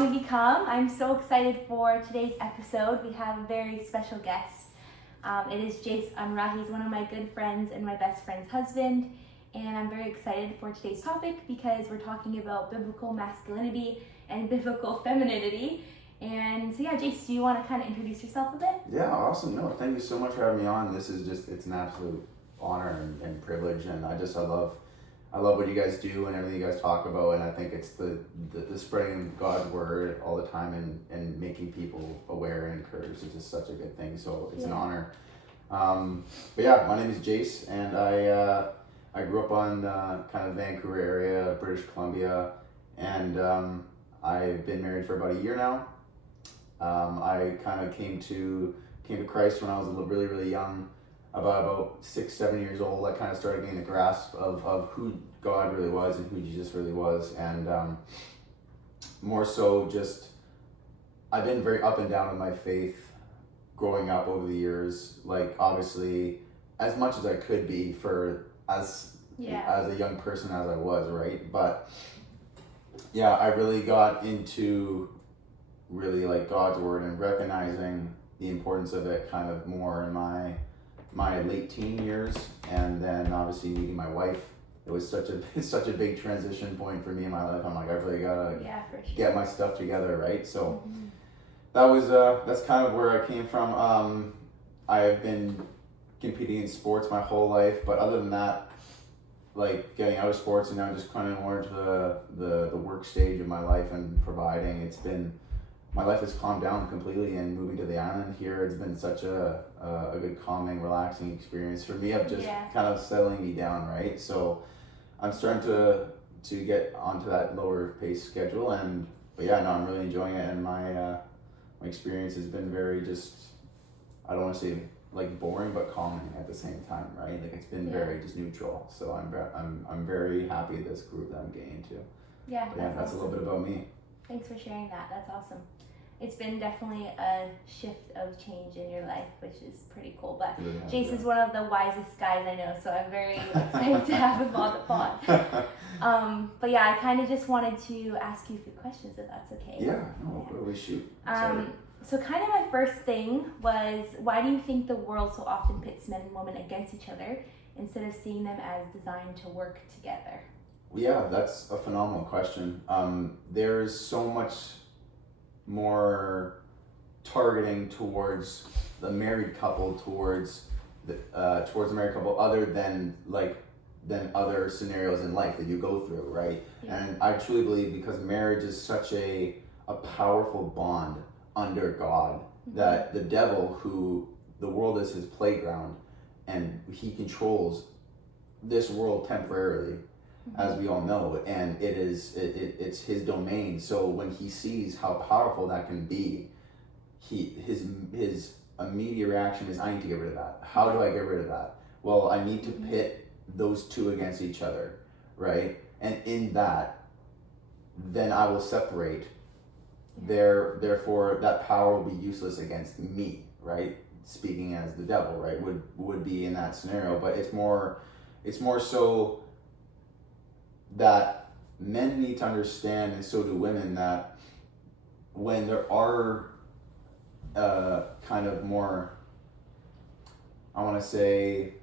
long to become. I'm so excited for today's episode. We have a very special guest. It is Jaece Unrau. He's one of my good friends and my best friend's husband. And I'm very excited for today's topic because we're talking about biblical masculinity and biblical femininity. And so yeah, Jace, do you want to kind of introduce yourself a bit? Yeah, awesome. No, thank you so much for having me on. This is it's an absolute honor and privilege, and I love what you guys do and everything you guys talk about, and I think it's the spreading God's word all the time and making people aware and encouraged is just such a good thing. So it's an honor. But yeah, my name is Jace, and I grew up on kind of Vancouver area, British Columbia, and I've been married for about a year now. I kind of came to Christ when I was really, really young, about 6-7 years old. I kind of started getting a grasp of who God really was and who Jesus really was, and more so just I've been very up and down in my faith growing up over the years. Like obviously, as much as I could be as a young person as I was, right? But yeah, I really got into really like God's word and recognizing the importance of it kind of more in my late teen years, and then obviously meeting my wife. It was such a big transition point for me in my life. I'm like, I really gotta get my stuff together, right? So that was that's kind of where I came from. I've been competing in sports my whole life, but other than that, like getting out of sports and now just kind of more into the work stage of my life and providing, my life has calmed down completely, and moving to the island here, it's been such a good, calming, relaxing experience for me of just kind of settling me down, right? So I'm starting to get onto that lower pace schedule, but yeah, no, I'm really enjoying it, and my experience has been very I don't want to say like boring, but calming at the same time, right? Like it's been very just neutral. So I'm very happy with this group that I'm getting into. Yeah, that's awesome. A little bit about me. Thanks for sharing that. That's awesome. It's been definitely a shift of change in your life, which is pretty cool. But Jace is one of the wisest guys I know, so I'm very excited to have him on the pod. But yeah, I kind of just wanted to ask you a few questions, if that's okay. Yeah, no, we shoot. So kind of my first thing was, why do you think the world so often pits men and women against each other instead of seeing them as designed to work together? Yeah, that's a phenomenal question. There's so much more targeting towards the married couple, towards the married couple, other than other scenarios in life that you go through, right? Yeah. And I truly believe, because marriage is such a powerful bond under God, that the devil, who the world is his playground, and he controls this world temporarily, as we all know, and it's his domain. So when he sees how powerful that can be, his immediate reaction is, I need to get rid of that. How do I get rid of that? Well, I need to pit those two against each other, right? And in that, then I will separate. Therefore, that power will be useless against me, right? Speaking as the devil, right, would be in that scenario. But it's more so that men need to understand, and so do women, that when there are kind of more, I want to say,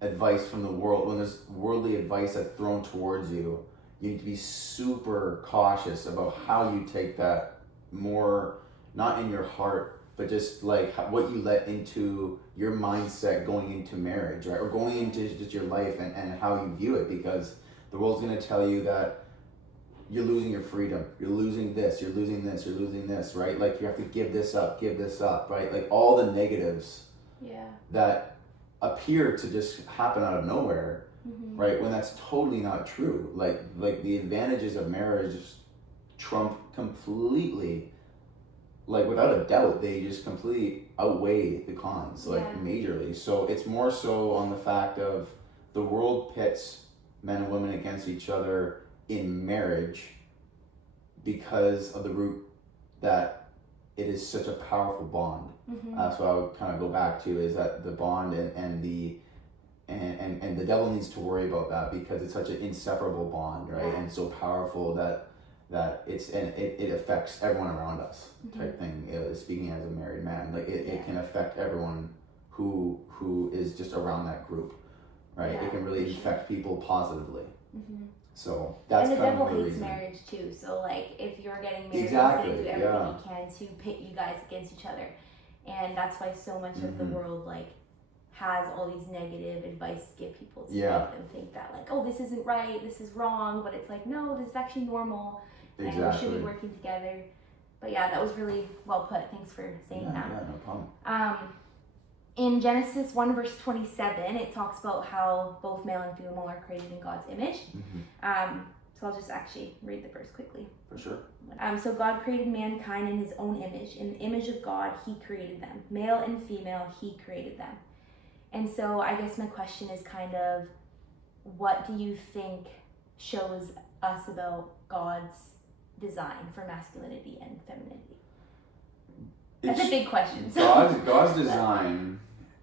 advice from the world, when there's worldly advice that's thrown towards you, you need to be super cautious about how you take that, more not in your heart, but just like what you let into your mindset going into marriage, right? Or going into just your life and how you view it, because the world's going to tell you that you're losing your freedom, you're losing this, you're losing this, you're losing this, right? Like you have to give this up, right? Like all the negatives that appear to just happen out of nowhere, right? When that's totally not true. Like the advantages of marriage trump completely, like without a doubt, they just completely outweigh the cons, majorly. So it's more so on the fact of the world pits men and women against each other in marriage because of the root that it is such a powerful bond. That's what I would kind of go back to, is that the bond and the devil needs to worry about that, because it's such an inseparable bond, right? And so powerful that that it affects everyone around us type thing. Speaking as a married man, like it can affect everyone who is just around that group, right? It can really affect people positively. So that's and the kind devil of the hates reason. marriage too. So like if you're getting married, Exactly, he's gonna do everything he can to pit you guys against each other, and that's why so much of the world like has all these negative advice to give people to make them think that like, oh, this isn't right, this is wrong, but it's like, no, this is actually normal, and we should be working together. But yeah, that was really well put. Thanks for saying that. Yeah, no problem. In Genesis 1 verse 27, it talks about how both male and female are created in God's image. So I'll just actually read the verse quickly. For sure. So God created mankind in his own image. In the image of God, he created them. Male and female, he created them. And so I guess my question is kind of, what do you think shows us about God's design for masculinity and femininity? That's a big question. God's design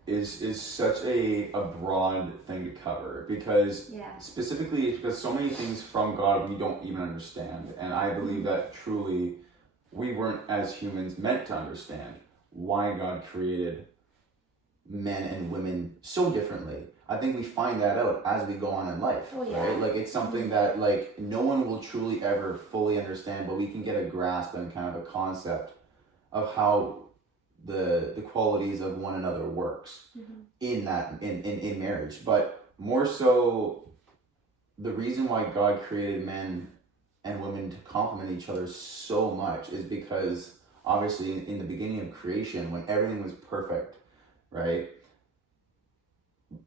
is such a broad thing to cover because specifically because so many things from God we don't even understand, and I believe that truly we weren't as humans meant to understand why God created men and women so differently. I think we find that out as we go on in life, right? Like it's something that like no one will truly ever fully understand, but we can get a grasp and kind of a concept of how the qualities of one another works in marriage. But more so, the reason why God created men and women to complement each other so much is because obviously in the beginning of creation, when everything was perfect, right,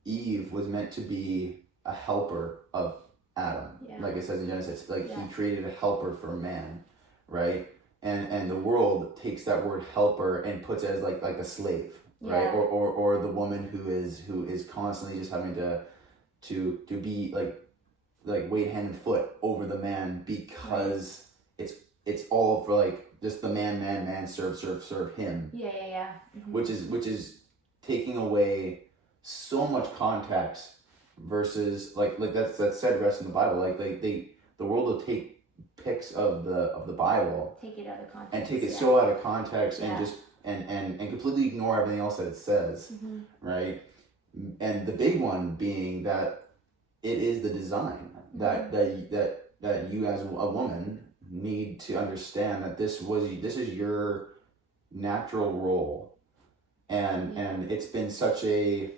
Eve was meant to be a helper of Adam. Like it says in Genesis, like he created a helper for man, right? And the world takes that word helper and puts it as like a slave, right? Or the woman who is constantly just having to be like weight hand and foot over the man because it's all for like just the man serve him. Which is taking away so much context versus like that's said rest in the Bible. Like the world will take pics of the Bible, take it out of context, and take it so out of context and just and completely ignore everything else that it says, right? And the big one being that it is the design that you as a woman need to understand that this is your natural role, and it's been such a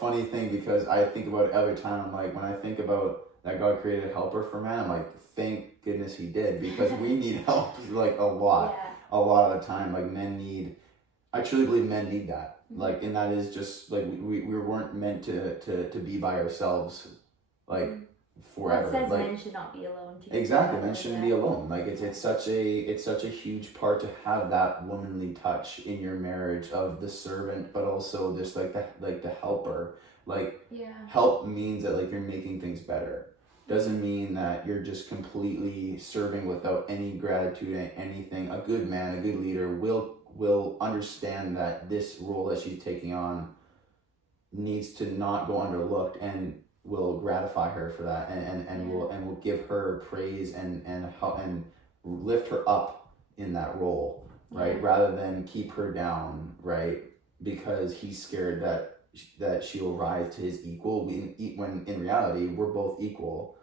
funny thing because I think about it every time. I'm like, when I think about that God created a helper for man, I'm like, thank goodness he did, because we need help like a lot of the time. Like I truly believe men need that. Like, and that is just like we weren't meant to be by ourselves like forever. Well, it says like men should not be alone. Exactly, men shouldn't be alone. Like it's such a huge part to have that womanly touch in your marriage of the servant, but also just like the helper. Like help means that like you're making things better. Doesn't mean that you're just completely serving without any gratitude and anything. A good man, a good leader will understand that this role that she's taking on needs to not go underlooked, and will gratify her for that, and will give her praise and help and lift her up in that role, right? Rather than keep her down, right? Because he's scared that she'll rise to his equal. When in reality we're both equal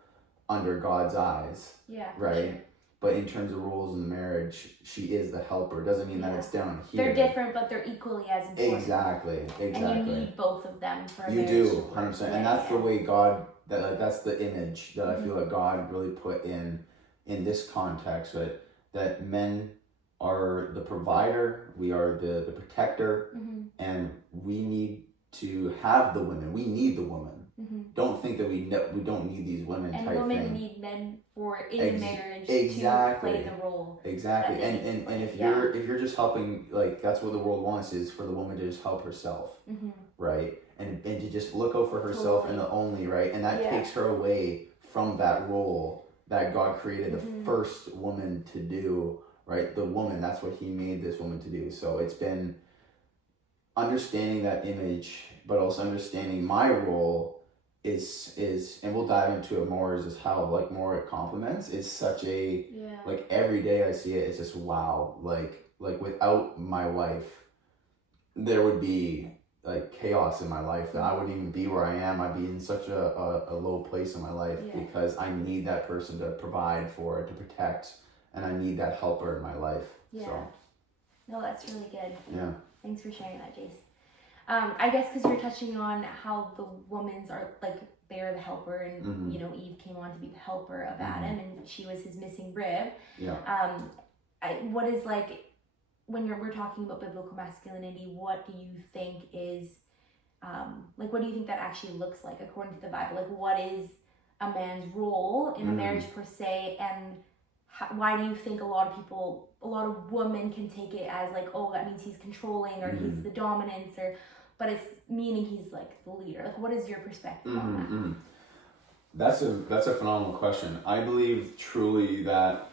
under God's eyes, right? Sure. But in terms of roles in the marriage, she is the helper. Doesn't mean that it's down here. They're different, but they're equally as important. Exactly. And you need both of them for a marriage. You do, 100%. And that's the way God, that's the image that I feel like God really put in this context, that men are the provider, we are the protector, and we need to have the women. We need the woman. Don't think that we don't need these women. And type women thing. Need men for in marriage to play the role. Exactly. And if you're just helping, like that's what the world wants, is for the woman to just help herself, right? And to just look out for herself and the only, right? And that takes her away from that role that God created the first woman to do, right? The woman, that's what he made this woman to do. So it's been understanding that image, but also understanding my role is and we'll dive into it more, is just how like more it complements. It's such a like every day I see it, it's just wow, like without my wife there would be like chaos in my life, that I wouldn't even be where I am. I'd be in such a low place in my life because I need that person to provide for, to protect, and I need that helper in my life. So no, that's really good. Yeah, thanks for sharing that, Jace. I guess because you're touching on how the women's are like, they're the helper, and you know, Eve came on to be the helper of Adam, and she was his missing rib. What is like, when we're talking about biblical masculinity, what do you think is like, what do you think that actually looks like according to the Bible? Like, what is a man's role in a marriage per se, and why do you think a lot of women can take it as like, oh, that means he's controlling, or he's the dominance, or but it's meaning he's like the leader? Like, what is your perspective on that? That's a phenomenal question. I believe truly that,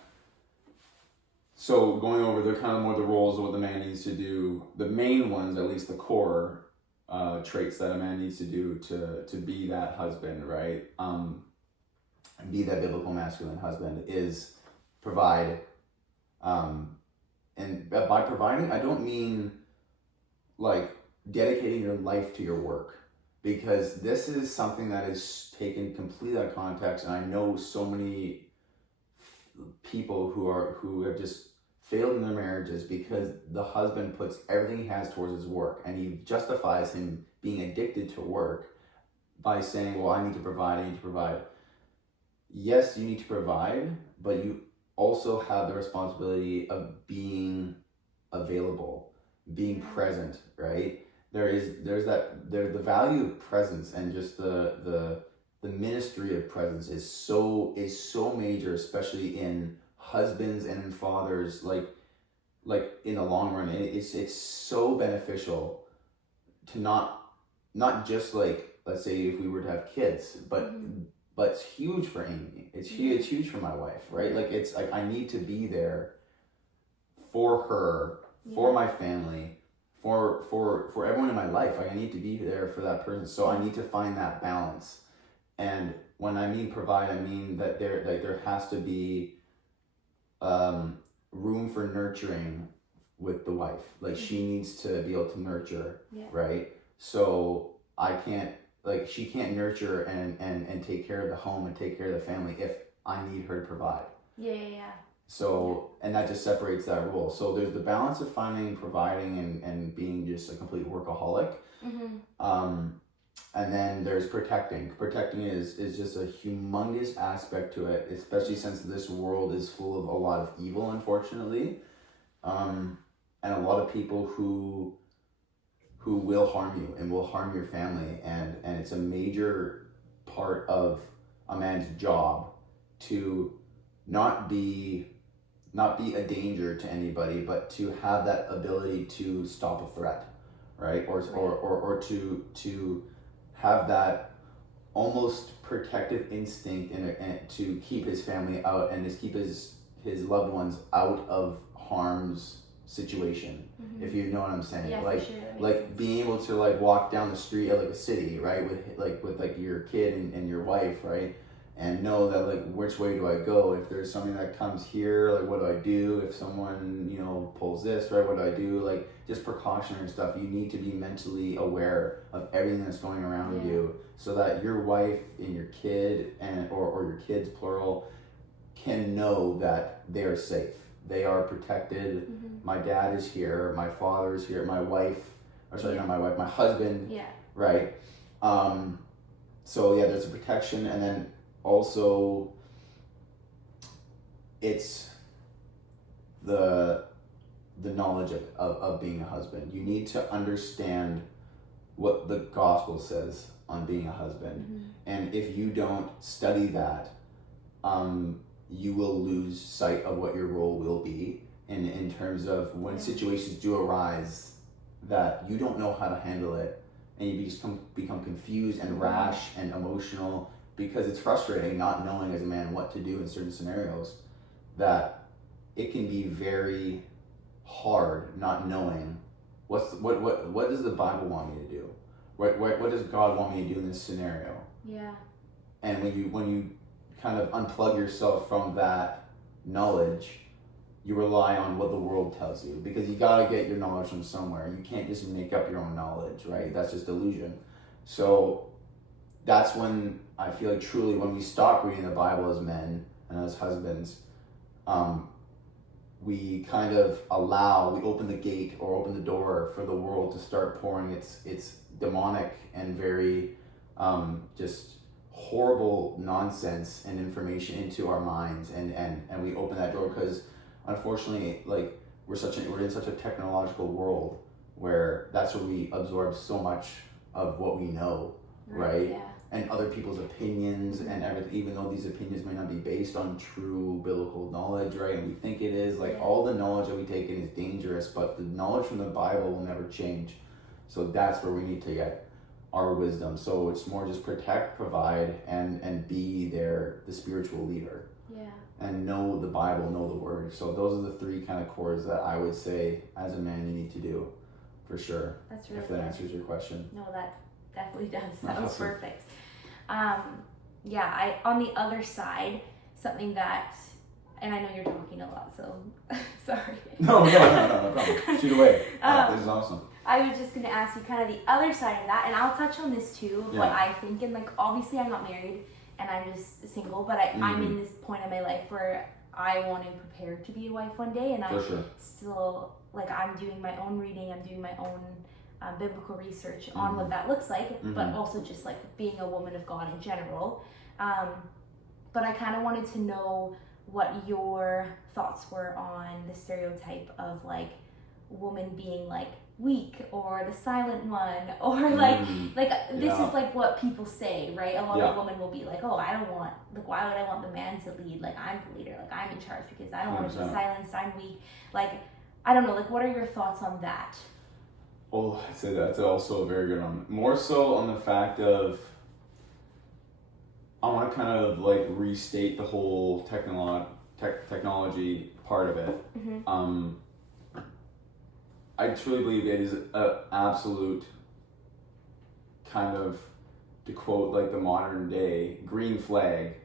so going over the kind of more the roles of what the man needs to do, the main ones, at least the core traits that a man needs to do to be that husband, right? Be that biblical masculine husband, is provide. And by providing, I don't mean like dedicating your life to your work, because this is something that is taken completely out of context, and I know so many people who have just failed in their marriages because the husband puts everything he has towards his work, and he justifies him being addicted to work by saying, well, I need to provide. Yes, you need to provide, but you also have the responsibility of being available, being present, right? There's the value of presence, and just the ministry of presence is so major, especially in husbands and in fathers, like in the long run. It's so beneficial to not just like, let's say if we were to have kids, but it's huge for Aimee. It's huge for my wife, right? Like, it's like I need to be there for her, for my family, for everyone in my life. Like, I need to be there for that person. So I need to find that balance. And when I mean provide, I mean that there has to be room for nurturing with the wife. Like, she needs to be able to nurture, right? So she can't nurture and take care of the home and take care of the family if I need her to provide. So, and that just separates that role. So there's the balance of finding, providing, and being just a complete workaholic. And then there's protecting. Protecting is just a humongous aspect to it, especially since this world is full of a lot of evil, unfortunately. And a lot of people who will harm you and will harm your family. And it's a major part of a man's job to not be a danger to anybody, but to have that ability to stop a threat, right? Or to have that almost protective instinct and to keep his family out, and just keep his loved ones out of harm's situation. If you know what I'm saying. Like being able to like walk down the street of like a city, right, with your kid and your wife, right, and know that like, which way do I go? If there's something that comes here, like, what do I do? If someone, pulls this, right, what do I do? Like, just precautionary stuff. You need to be mentally aware of everything that's going around you, so that your wife and your kid or your kids, plural, can know that they are safe. They are protected. My dad is here. My father is here. My wife, not my wife, my husband. Right. So there's a protection, and then also it's the knowledge of being a husband. You need to understand what the gospel says on being a husband. And if you don't study that, you will lose sight of what your role will be in terms of when situations do arise that you don't know how to handle it, and you just become confused and rash and emotional, because it's frustrating not knowing as a man what to do in certain scenarios, that it can be very hard not knowing what does the Bible want me to do, what does God want me to do in this scenario? Yeah. And when you kind of unplug yourself from that knowledge, you rely on what the world tells you, because you got to get your knowledge from somewhere. You can't just make up your own knowledge, right? That's just illusion. So that's when I feel like truly when we stop reading the Bible as men and as husbands, we kind of we open the gate or open the door for the world to start pouring its demonic and very just horrible nonsense and information into our minds, and we open that door because unfortunately, like, we're in such a technological world where that's where we absorb so much of what we know, right? Yeah. And other people's opinions and everything, even though these opinions may not be based on true biblical knowledge, right? And we think it is, like, all the knowledge that we take in is dangerous, but the knowledge from the Bible will never change. So that's where we need to get our wisdom. So it's more just protect, provide, and be the spiritual leader. Yeah. And know the Bible, know the Word. So those are the three kind of cores that I would say as a man you need to do, for sure. That's really if that answers your question. No, that definitely does. That was Awesome. perfect. I on the other side, something that, and I know you're talking a lot, so sorry. No problem. Shoot away. This is awesome. I was just going to ask you kind of the other side of that, and I'll touch on this too, of what I think. And like, obviously I'm not married and I'm just single, but I'm in this point in my life where I want to prepare to be a wife one day, and I'm still, like, I'm doing my own reading, I'm doing my own biblical research on what that looks like, but also just like being a woman of God in general. But I kind of wanted to know what your thoughts were on the stereotype of like woman being like weak or the silent one, or like this is like what people say, right? A lot of women will be like, oh, I don't want, like, why would I want the man to lead? Like, I'm the leader, like, I'm in charge because I don't want to be silenced, I'm weak. Like, I don't know, like, what are your thoughts on that? Well, I'd say that's also a very good one. More so on the fact of, I want to kind of like restate the whole technology part of it. I truly believe it is an absolute kind of, to quote like the modern day, green flag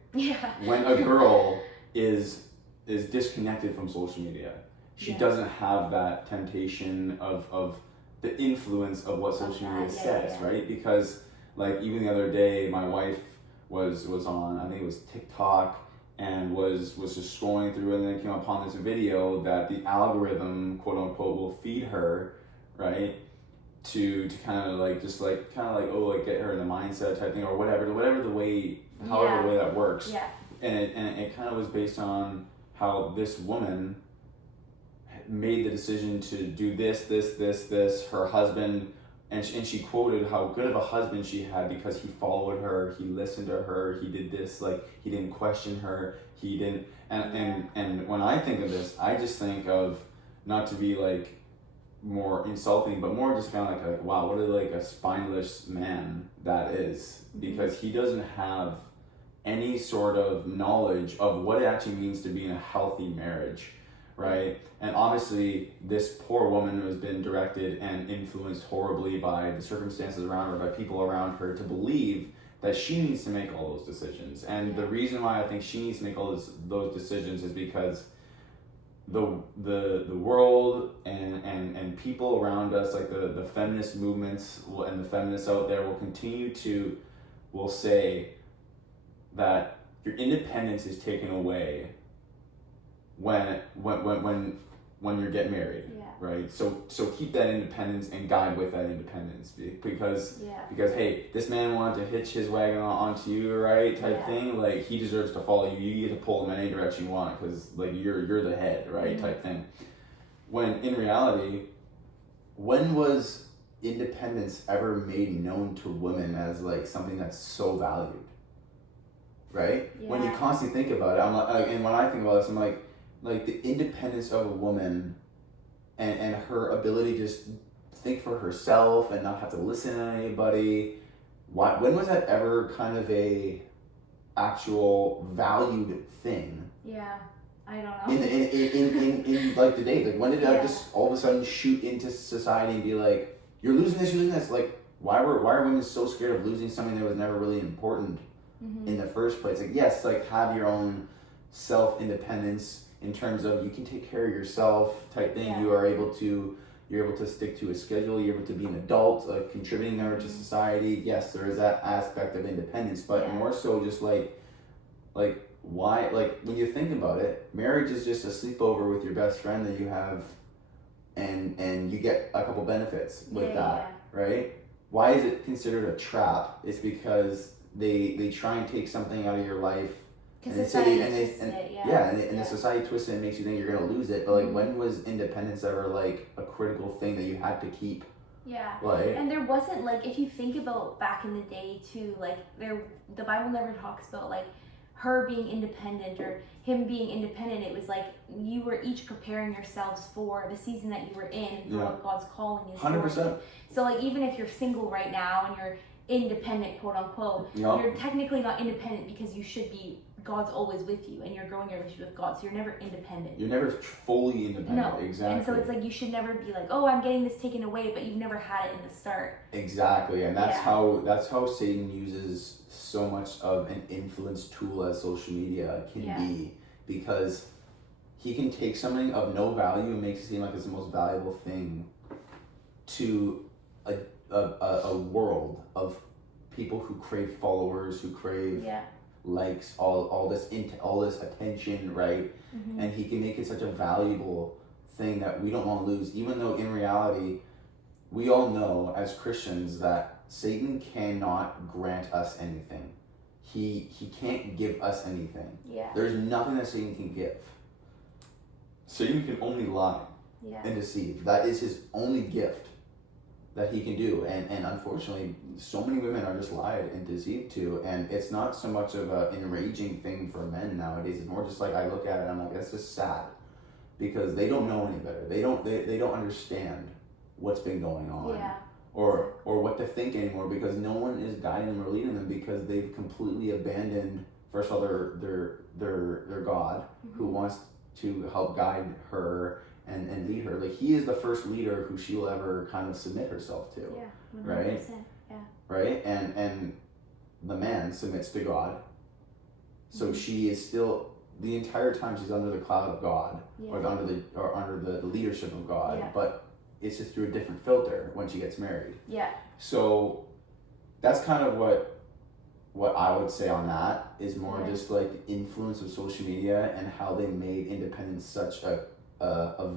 when a girl is disconnected from social media. She doesn't have that temptation of the influence of what social media says, right? Because like even the other day, my wife was on, I think it was TikTok, and was just scrolling through, and then came upon this video that the algorithm, quote unquote, will feed her, right? To kind of like get her in the mindset type thing, or whatever the way, however the way that works. Yeah. And it kind of was based on how this woman made the decision to do this. Her husband, and she quoted how good of a husband she had because he followed her, he listened to her, he did this, like, he didn't question her, he didn't, and when I think of this, I just think of, not to be like more insulting, but more just kind of like wow, what a like a spineless man that is, because he doesn't have any sort of knowledge of what it actually means to be in a healthy marriage, right? And obviously this poor woman has been directed and influenced horribly by the circumstances around her, by people around her, to believe that she needs to make all those decisions. And the reason why I think she needs to make all those decisions is because the world and people around us, like the feminist movements and the feminists out there, will say that your independence is taken away when you get married, right? So keep that independence and guide with that independence, because hey, this man wanted to hitch his wagon onto you, right? Type thing, like, he deserves to follow you. You get to pull him in any direction you want, because like you're the head, right? Type thing. When in reality, when was independence ever made known to women as like something that's so valued, right? When you constantly think about it, I'm like, and when I think about this, I'm like the independence of a woman and her ability to just think for herself and not have to listen to anybody. When was that ever kind of a actual valued thing? Yeah, I don't know. In like the day, like when did that just all of a sudden shoot into society and be like, you're losing this, like, why are women so scared of losing something that was never really important in the first place? Like, yes, like have your own self-independence in terms of you can take care of yourself type thing. You're able to stick to a schedule. You're able to be an adult, a contributing member to society. Yes, there is that aspect of independence, but more so just like why, like when you think about it, marriage is just a sleepover with your best friend that you have, and you get a couple benefits with that, right? Why is it considered a trap? It's because they try and take something out of your life. And the society twists it and makes you think you're gonna lose it. But like, when was independence ever like a critical thing that you had to keep? Yeah. Right. And there wasn't, like, if you think about back in the day too, like the Bible never talks about like her being independent or him being independent. It was like you were each preparing yourselves for the season that you were in and for what God's calling is. 100%. So like, even if you're single right now and you're independent, quote unquote, you're technically not independent because you should be. God's always with you and you're growing your relationship with God, so you're never independent. You're never fully independent. No. Exactly. And so it's like you should never be like, oh, I'm getting this taken away, but you've never had it in the start. Exactly. And that's how Satan uses so much of an influence tool as social media can be, because he can take something of no value and makes it seem like it's the most valuable thing to a world of people who crave followers, who crave likes, all this attention, right? And he can make it such a valuable thing that we don't want to lose, even though in reality we all know as Christians that Satan cannot grant us anything. He can't give us anything. There's nothing that Satan can give. Satan can only lie and deceive. That is his only gift that he can do, and unfortunately so many women are just lied and deceived to, and it's not so much of an enraging thing for men nowadays. It's more just like, I look at it and I'm like, that's just sad, because they don't know any better. They don't understand what's been going on, or what to think anymore, because no one is guiding them or leading them, because they've completely abandoned, first of all, their God, who wants to help guide her and lead her. Like, he is the first leader who she will ever kind of submit herself to. Right? Right? And the man submits to God. So she is still, the entire time she's under the cloud of God, or under the leadership of God, but it's just through a different filter when she gets married. So that's kind of what I would say on that, is more just like the influence of social media and how they made independence such a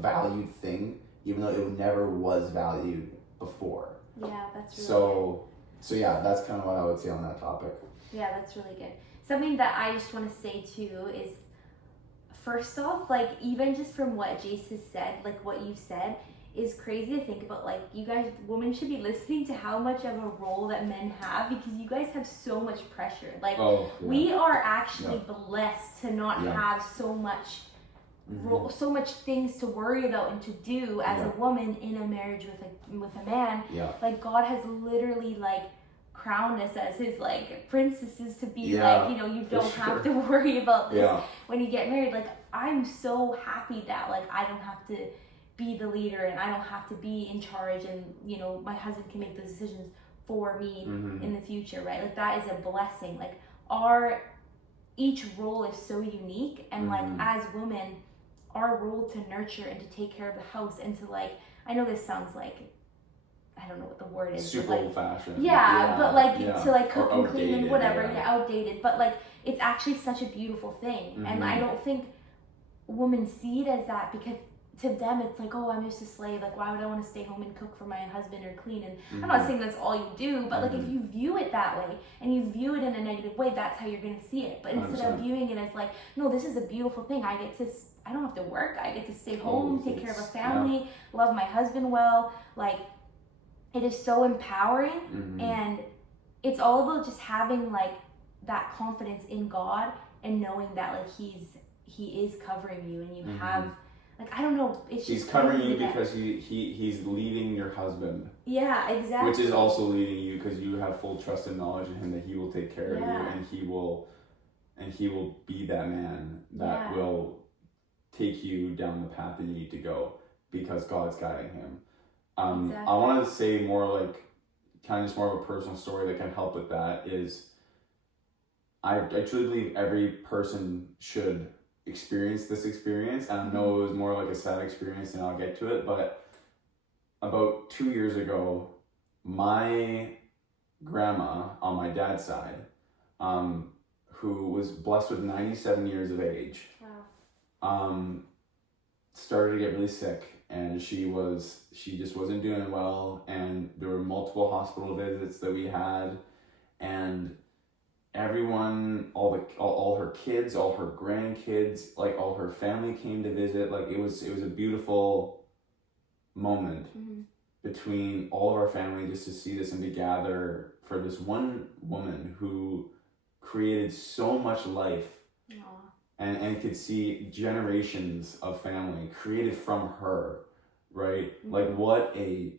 valued thing, even though it never was valued before. That's really So yeah, that's kind of what I would say on that topic. That's really good. Something that I just want to say too is, first off, like, even just from what Jace has said, like what you said is crazy to think about. Like, you guys, women should be listening to how much of a role that men have, because you guys have so much pressure. Like, we are actually blessed to not have so much so much things to worry about and to do as a woman in a marriage with a man. Like, God has literally like crowned us as his like princesses to be like, you know, you don't have to worry about this when you get married. Like, I'm so happy that like I don't have to be the leader and I don't have to be in charge, and you know, my husband can make those decisions for me in the future, right? Like, that is a blessing. Like, each role is so unique, and like as women, our role to nurture and to take care of the house, and to like, I know this sounds like, I don't know what the word is, super like, old fashioned. But like to like cook and clean and whatever, outdated. But like, it's actually such a beautiful thing, and I don't think women see it as that, because to them it's like, oh, I'm just a slave. Like, why would I want to stay home and cook for my husband or clean? And I'm not saying that's all you do, but like, if you view it that way and you view it in a negative way, that's how you're going to see it. But instead of viewing it as like, no, this is a beautiful thing. I don't have to work. I get to stay home, take care of a family, love my husband well. Like, it is so empowering, and it's all about just having like that confidence in God and knowing that like he is covering you, and you have, like, I don't know, it's just, he's covering you because he's leading your husband. Exactly. Which is also leading you because you have full trust and knowledge in him that he will take care of you, and he will be that man that will take you down the path that you need to go, because God's guiding him. I want to say more like kind of just more of a personal story that can help with that is I truly believe every person should experience this experience. And I know it was more like a sad experience and I'll get to it, but about 2 years ago, my grandma on my dad's side, who was blessed with 97 years of age, started to get really sick, and she just wasn't doing well, and there were multiple hospital visits that we had, and everyone, all her kids, all her grandkids, like all her family came to visit. Like it was a beautiful moment between all of our family just to see this and to gather for this one woman who created so much life. And could see generations of family created from her, right? Like what a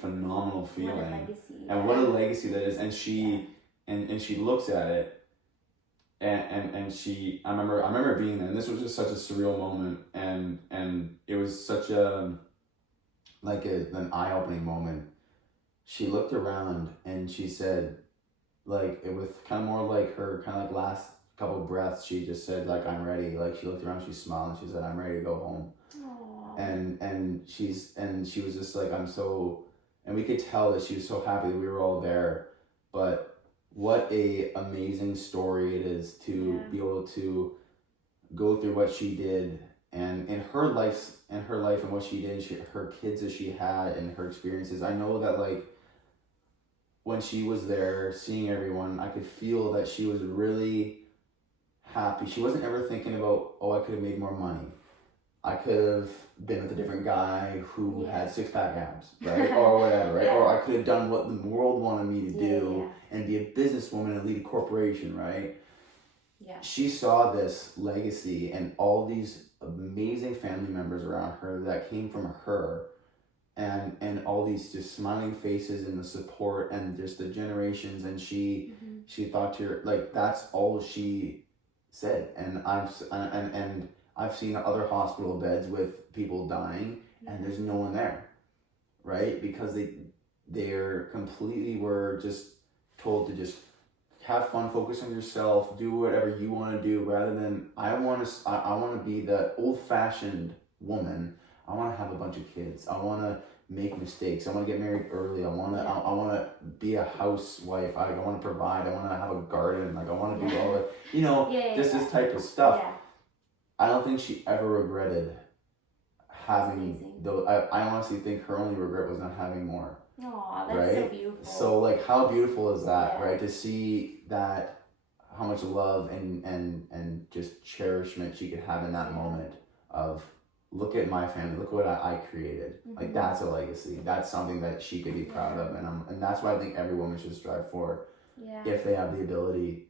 phenomenal feeling. What a legacy. And what a legacy that is. And she and she looks at it and she I remember being there, and this was just such a surreal moment, and it was such an eye-opening moment. She looked around and she said, like, it was kind of more like her kind of like last couple breaths, she just said, like, I'm ready. Like, she looked around, she smiled, and she said, I'm ready to go home. Aww. And she was just like, and we could tell that she was so happy that we were all there. But what a amazing story it is to be able to go through what she did, and in her life and what she did, her kids that she had and her experiences. I know that, like, when she was there seeing everyone, I could feel that she was really happy. She wasn't ever thinking about, oh, I could have made more money. I could have been with a different guy who had six-pack abs, right? Or whatever, right? Or I could have done what the world wanted me to do and be a businesswoman and lead a corporation, right? Yeah. She saw this legacy and all these amazing family members around her that came from her, and all these just smiling faces and the support and just the generations, and she thought to her, like, that's all she said. And I've seen other hospital beds with people dying and there's no one there, right? Because they're completely were just told to just have fun, focus on yourself, do whatever you want to do, rather than I want to be the old-fashioned woman. I want to have a bunch of kids. I want to make mistakes. I want to get married early. I want to be a housewife. I want to provide. I want to have a garden. Like, I want to do all the, this type of stuff. Yeah. I don't think she ever regretted having those. I honestly think her only regret was not having more. Aw, that's right? so beautiful. So, like, how beautiful is that, right? To see that, how much love and just cherishment she could have in that moment of, look at my family, look what I created. Like, that's a legacy. That's something that she could be proud of, and that's what I think every woman should strive for. If they have the ability,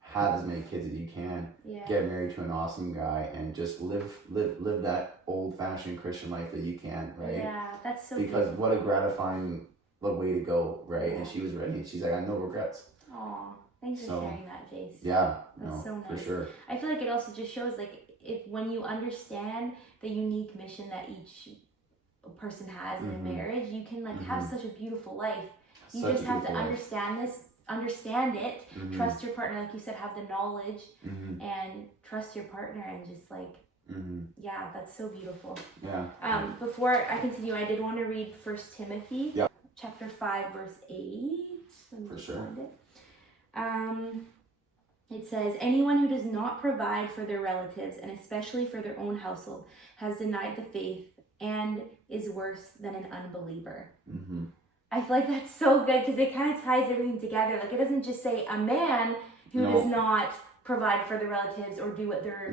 have as many kids as you can, get married to an awesome guy, and just live that old-fashioned Christian life that you can, right? Yeah, that's so because beautiful. what a gratifying way to go, right? And she was ready, and she's like, I have no regrets. Aw, thanks for sharing that, Jace. Yeah, that's so nice. For sure. I feel like it also just shows, like, when you understand the unique mission that each person has in a marriage, you can, like, have such a beautiful life. You just have to understand it, trust your partner, like you said, have the knowledge, and trust your partner, and just, like, yeah, that's so beautiful. Yeah. Before I continue, I did want to read 1 Timothy, chapter 5, verse 8. For sure. It says, anyone who does not provide for their relatives, and especially for their own household, has denied the faith and is worse than an unbeliever. I feel like that's so good, because it kind of ties everything together. Like, it doesn't just say a man who does not provide for their relatives or do what they're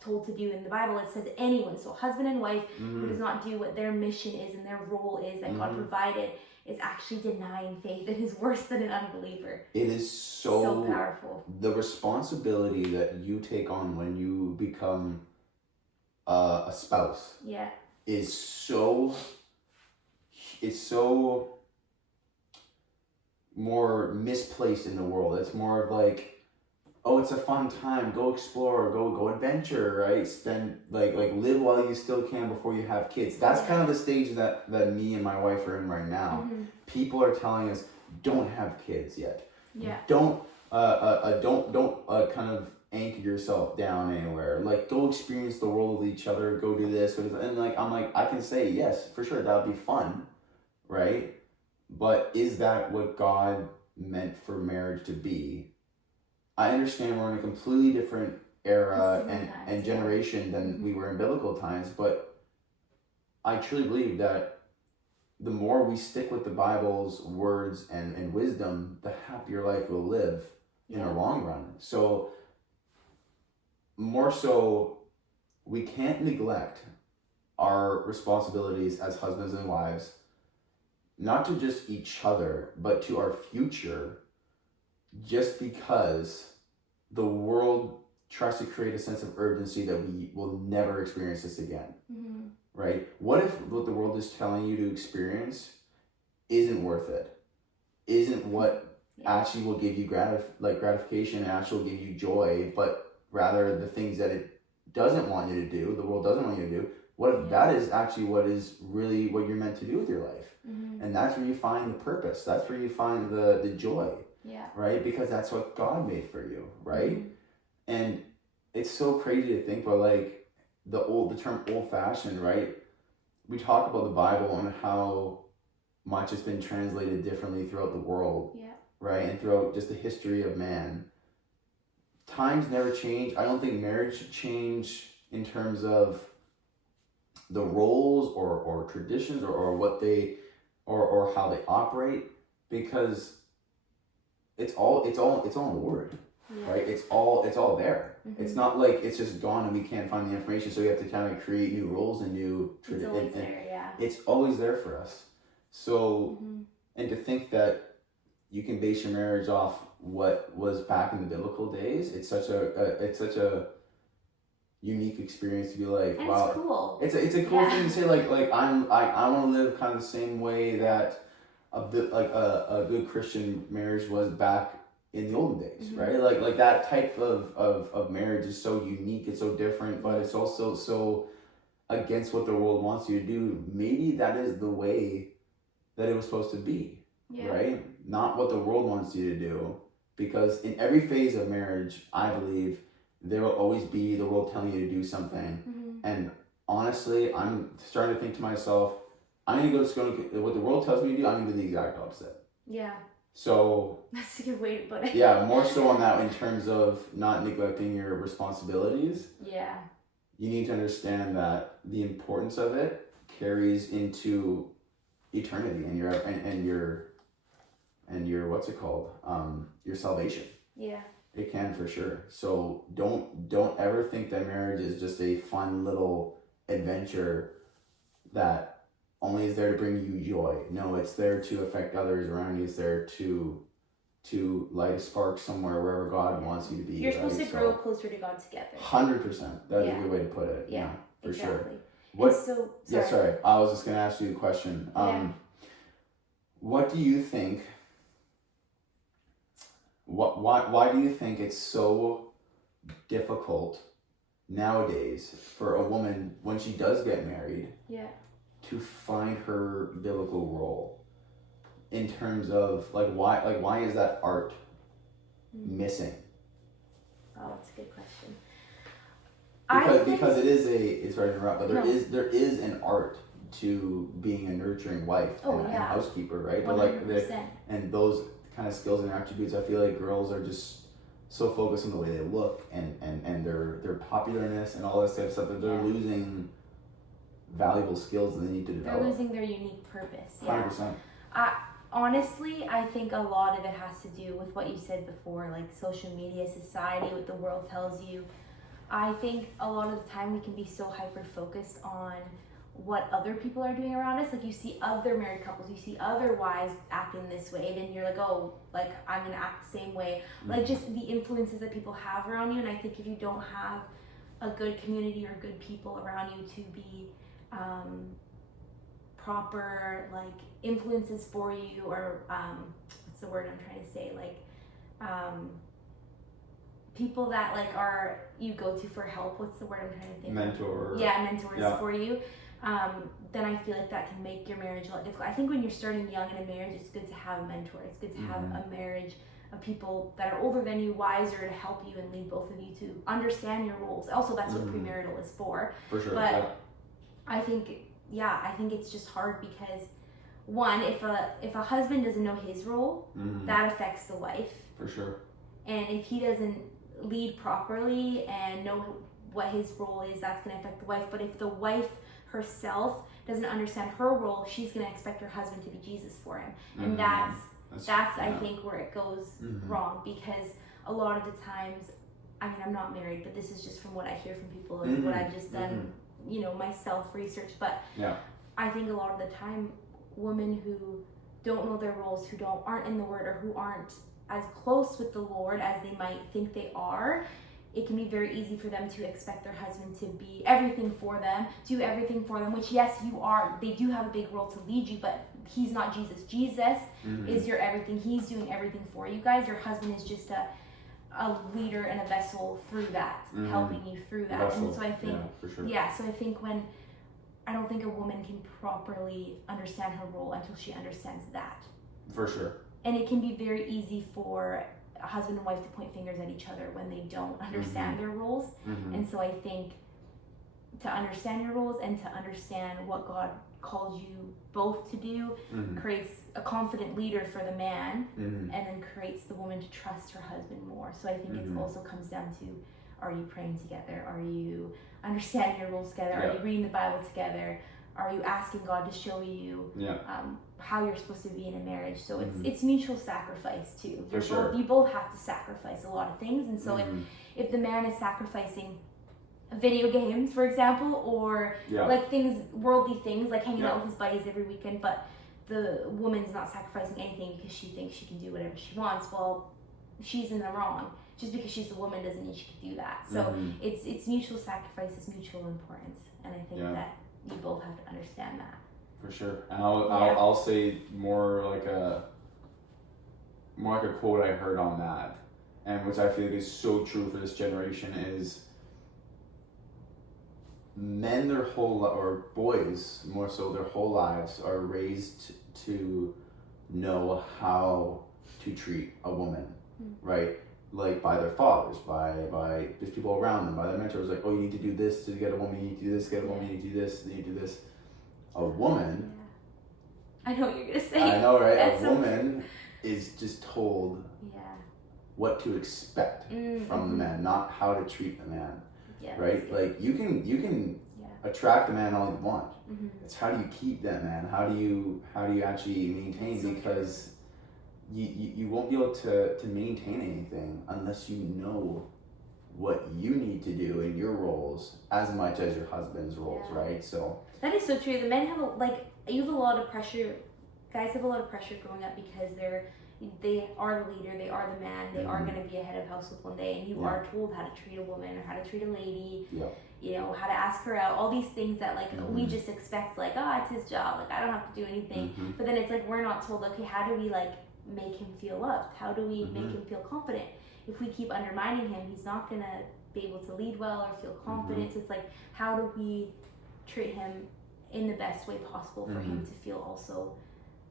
told to do in the Bible. It says anyone, so husband and wife, who does not do what their mission is and their role is that God provided, is actually denying faith and is worse than an unbeliever. It is so powerful. The responsibility that you take on when you become a spouse is so more misplaced in the world. It's more of like, oh, it's a fun time, go explore, go adventure, right? Spend like live while you still can before you have kids. That's kind of the stage that me and my wife are in right now. People are telling us, don't have kids yet. Don't kind of anchor yourself down anywhere. Like, go experience the world with each other, go do this, and like, I'm like, I can say yes, for sure, that would be fun, right? But is that what God meant for marriage to be? I understand we're in a completely different era and generation than we were in biblical times, but I truly believe that the more we stick with the Bible's words and wisdom, the happier life we'll live in the long run. So, more so, we can't neglect our responsibilities as husbands and wives, not to just each other, but to our future, just because the world tries to create a sense of urgency that we will never experience this again. Right? What if what the world is telling you to experience isn't worth it? Isn't what actually will give you gratification and actually will give you joy, but rather the things that it doesn't want you to do, the world doesn't want you to do. What if that is actually what is really what you're meant to do with your life? And that's where you find the purpose. That's where you find the joy. Right? Because that's what God made for you, right? And it's so crazy to think about, like, the term old-fashioned, right? We talk about the Bible and how much it's been translated differently throughout the world, right? And throughout just the history of man. Times never change. I don't think marriage should change in terms of the roles or traditions or what they or how they operate, because it's all in the Word. Right? It's all there. It's not like it's just gone and we can't find the information, so we have to kind of create new rules and new traditions. It's always there for us. So, and to think that you can base your marriage off what was back in the biblical days, it's such a unique experience to be like, and wow, it's cool. It's a cool thing to say. Like I want to live kind of the same way that a good Christian marriage was back in the olden days, right? Like that type of marriage is so unique, it's so different, but it's also so against what the world wants you to do. Maybe that is the way that it was supposed to be, right? Not what the world wants you to do, because in every phase of marriage, I believe there will always be the world telling you to do something. And honestly, I'm starting to think to myself, I'm going to go to school, what the world tells me to do, I'm going to do the exact opposite. So that's a good way to put it. More so on that in terms of not neglecting your responsibilities. You need to understand that the importance of it carries into eternity and your what's it called? Your salvation. It can, for sure. So don't ever think that marriage is just a fun little adventure that only is there to bring you joy. No, it's there to affect others around you. It's there to light a spark somewhere wherever God wants you to be. You're supposed to grow closer to God together. 100%. That's a good way to put it. For sure. Sorry. I was just going to ask you a question. What do you think? Why do you think it's so difficult nowadays for a woman when she does get married to find her biblical role, in terms of why is that art missing? Oh, that's a good question. Because it is sorry to interrupt, but there is an art to being a nurturing wife and housekeeper, right? 100%. But and those kind of skills and attributes, I feel like girls are just so focused on the way they look and their popularness and all that type of stuff that they're losing valuable skills that they need to develop. They're losing their unique purpose. 100%. Honestly, I think a lot of it has to do with what you said before, like social media, society, what the world tells you. I think a lot of the time we can be so hyper-focused on what other people are doing around us. Like, you see other married couples, you see other wives acting this way, then you're like, oh, like, I'm gonna act the same way. Like, just the influences that people have around you. And I think if you don't have a good community or good people around you to be proper, like, influences for you, or what's the word I'm trying to say, like people that like are you go to for help. What's the word I'm trying to think? Mentor. Yeah, mentors Yeah. for you. Then I feel like that can make your marriage a lot difficult. I think when you're starting young in a marriage, it's good to have a mentor. It's good to have a marriage of people that are older than you, wiser, to help you and lead both of you to understand your roles. Also, that's what premarital is for. For sure. But yeah. I think it's just hard because one, if a husband doesn't know his role, that affects the wife. For sure. And if he doesn't lead properly and know what his role is, that's going to affect the wife. But if the wife herself doesn't understand her role, she's going to expect her husband to be Jesus for him. And that's I think where it goes wrong, because a lot of the times, I mean, I'm not married, but this is just from what I hear from people and what I've just done, you know, myself research. But I think a lot of the time, women who don't know their roles, who aren't in the Word, or who aren't as close with the Lord as they might think they are, it can be very easy for them to expect their husband to be everything for them, do everything for them, which yes, you are. They do have a big role to lead you, but he's not Jesus. Jesus is your everything. He's doing everything for you guys. Your husband is just a leader and a vessel through that, helping you through that. Vessel. And so I think, for sure. so I think I don't think a woman can properly understand her role until she understands that. For sure. And it can be very easy for a husband and wife to point fingers at each other when they don't understand their roles. And so I think to understand your roles and to understand what God calls you both to do creates a confident leader for the man, and then creates the woman to trust her husband more. So I think it also comes down to, are you praying together? Are you understanding your roles together? Are you reading the Bible together? Are you asking God to show you how you're supposed to be in a marriage? So it's mutual sacrifice too. You both have to sacrifice a lot of things. And so if the man is sacrificing video games, for example, or like worldly things, like hanging out with his buddies every weekend, but the woman's not sacrificing anything because she thinks she can do whatever she wants, well, she's in the wrong. Just because she's a woman doesn't mean she can do that. So it's mutual sacrifice, it's mutual importance, and I think that you both have to understand that. For sure. And I'll say more like a quote I heard on that, and which I feel like is so true for this generation, is men or boys more so their whole lives are raised to know how to treat a woman, right? Like by their fathers, by just people around them, by their mentors, like, oh, you need to do this to get a woman, you need to do this to get a woman, you need to do this, you need to do this. A woman, I know what you're gonna say. I know, right? A woman is just told what to expect from the man, not how to treat the man. Right? Like you can attract the man all you want. It's how do you keep that man? How do you actually maintain? Because you won't be able to maintain anything unless you know what you need to do in your roles as much as your husband's roles, right? So that is so true. The men have you have a lot of pressure. Guys have a lot of pressure growing up because they are the leader, they are the man, they are going to be a head of household one day, and you are told how to treat a woman or how to treat a lady, you know, how to ask her out, all these things that we just expect, like, oh, it's his job, like I don't have to do anything. But then it's like we're not told, okay, how do we make him feel loved? How do we make him feel confident? If we keep undermining him, he's not going to be able to lead well or feel confident. So it's like, how do we treat him in the best way possible for him to feel also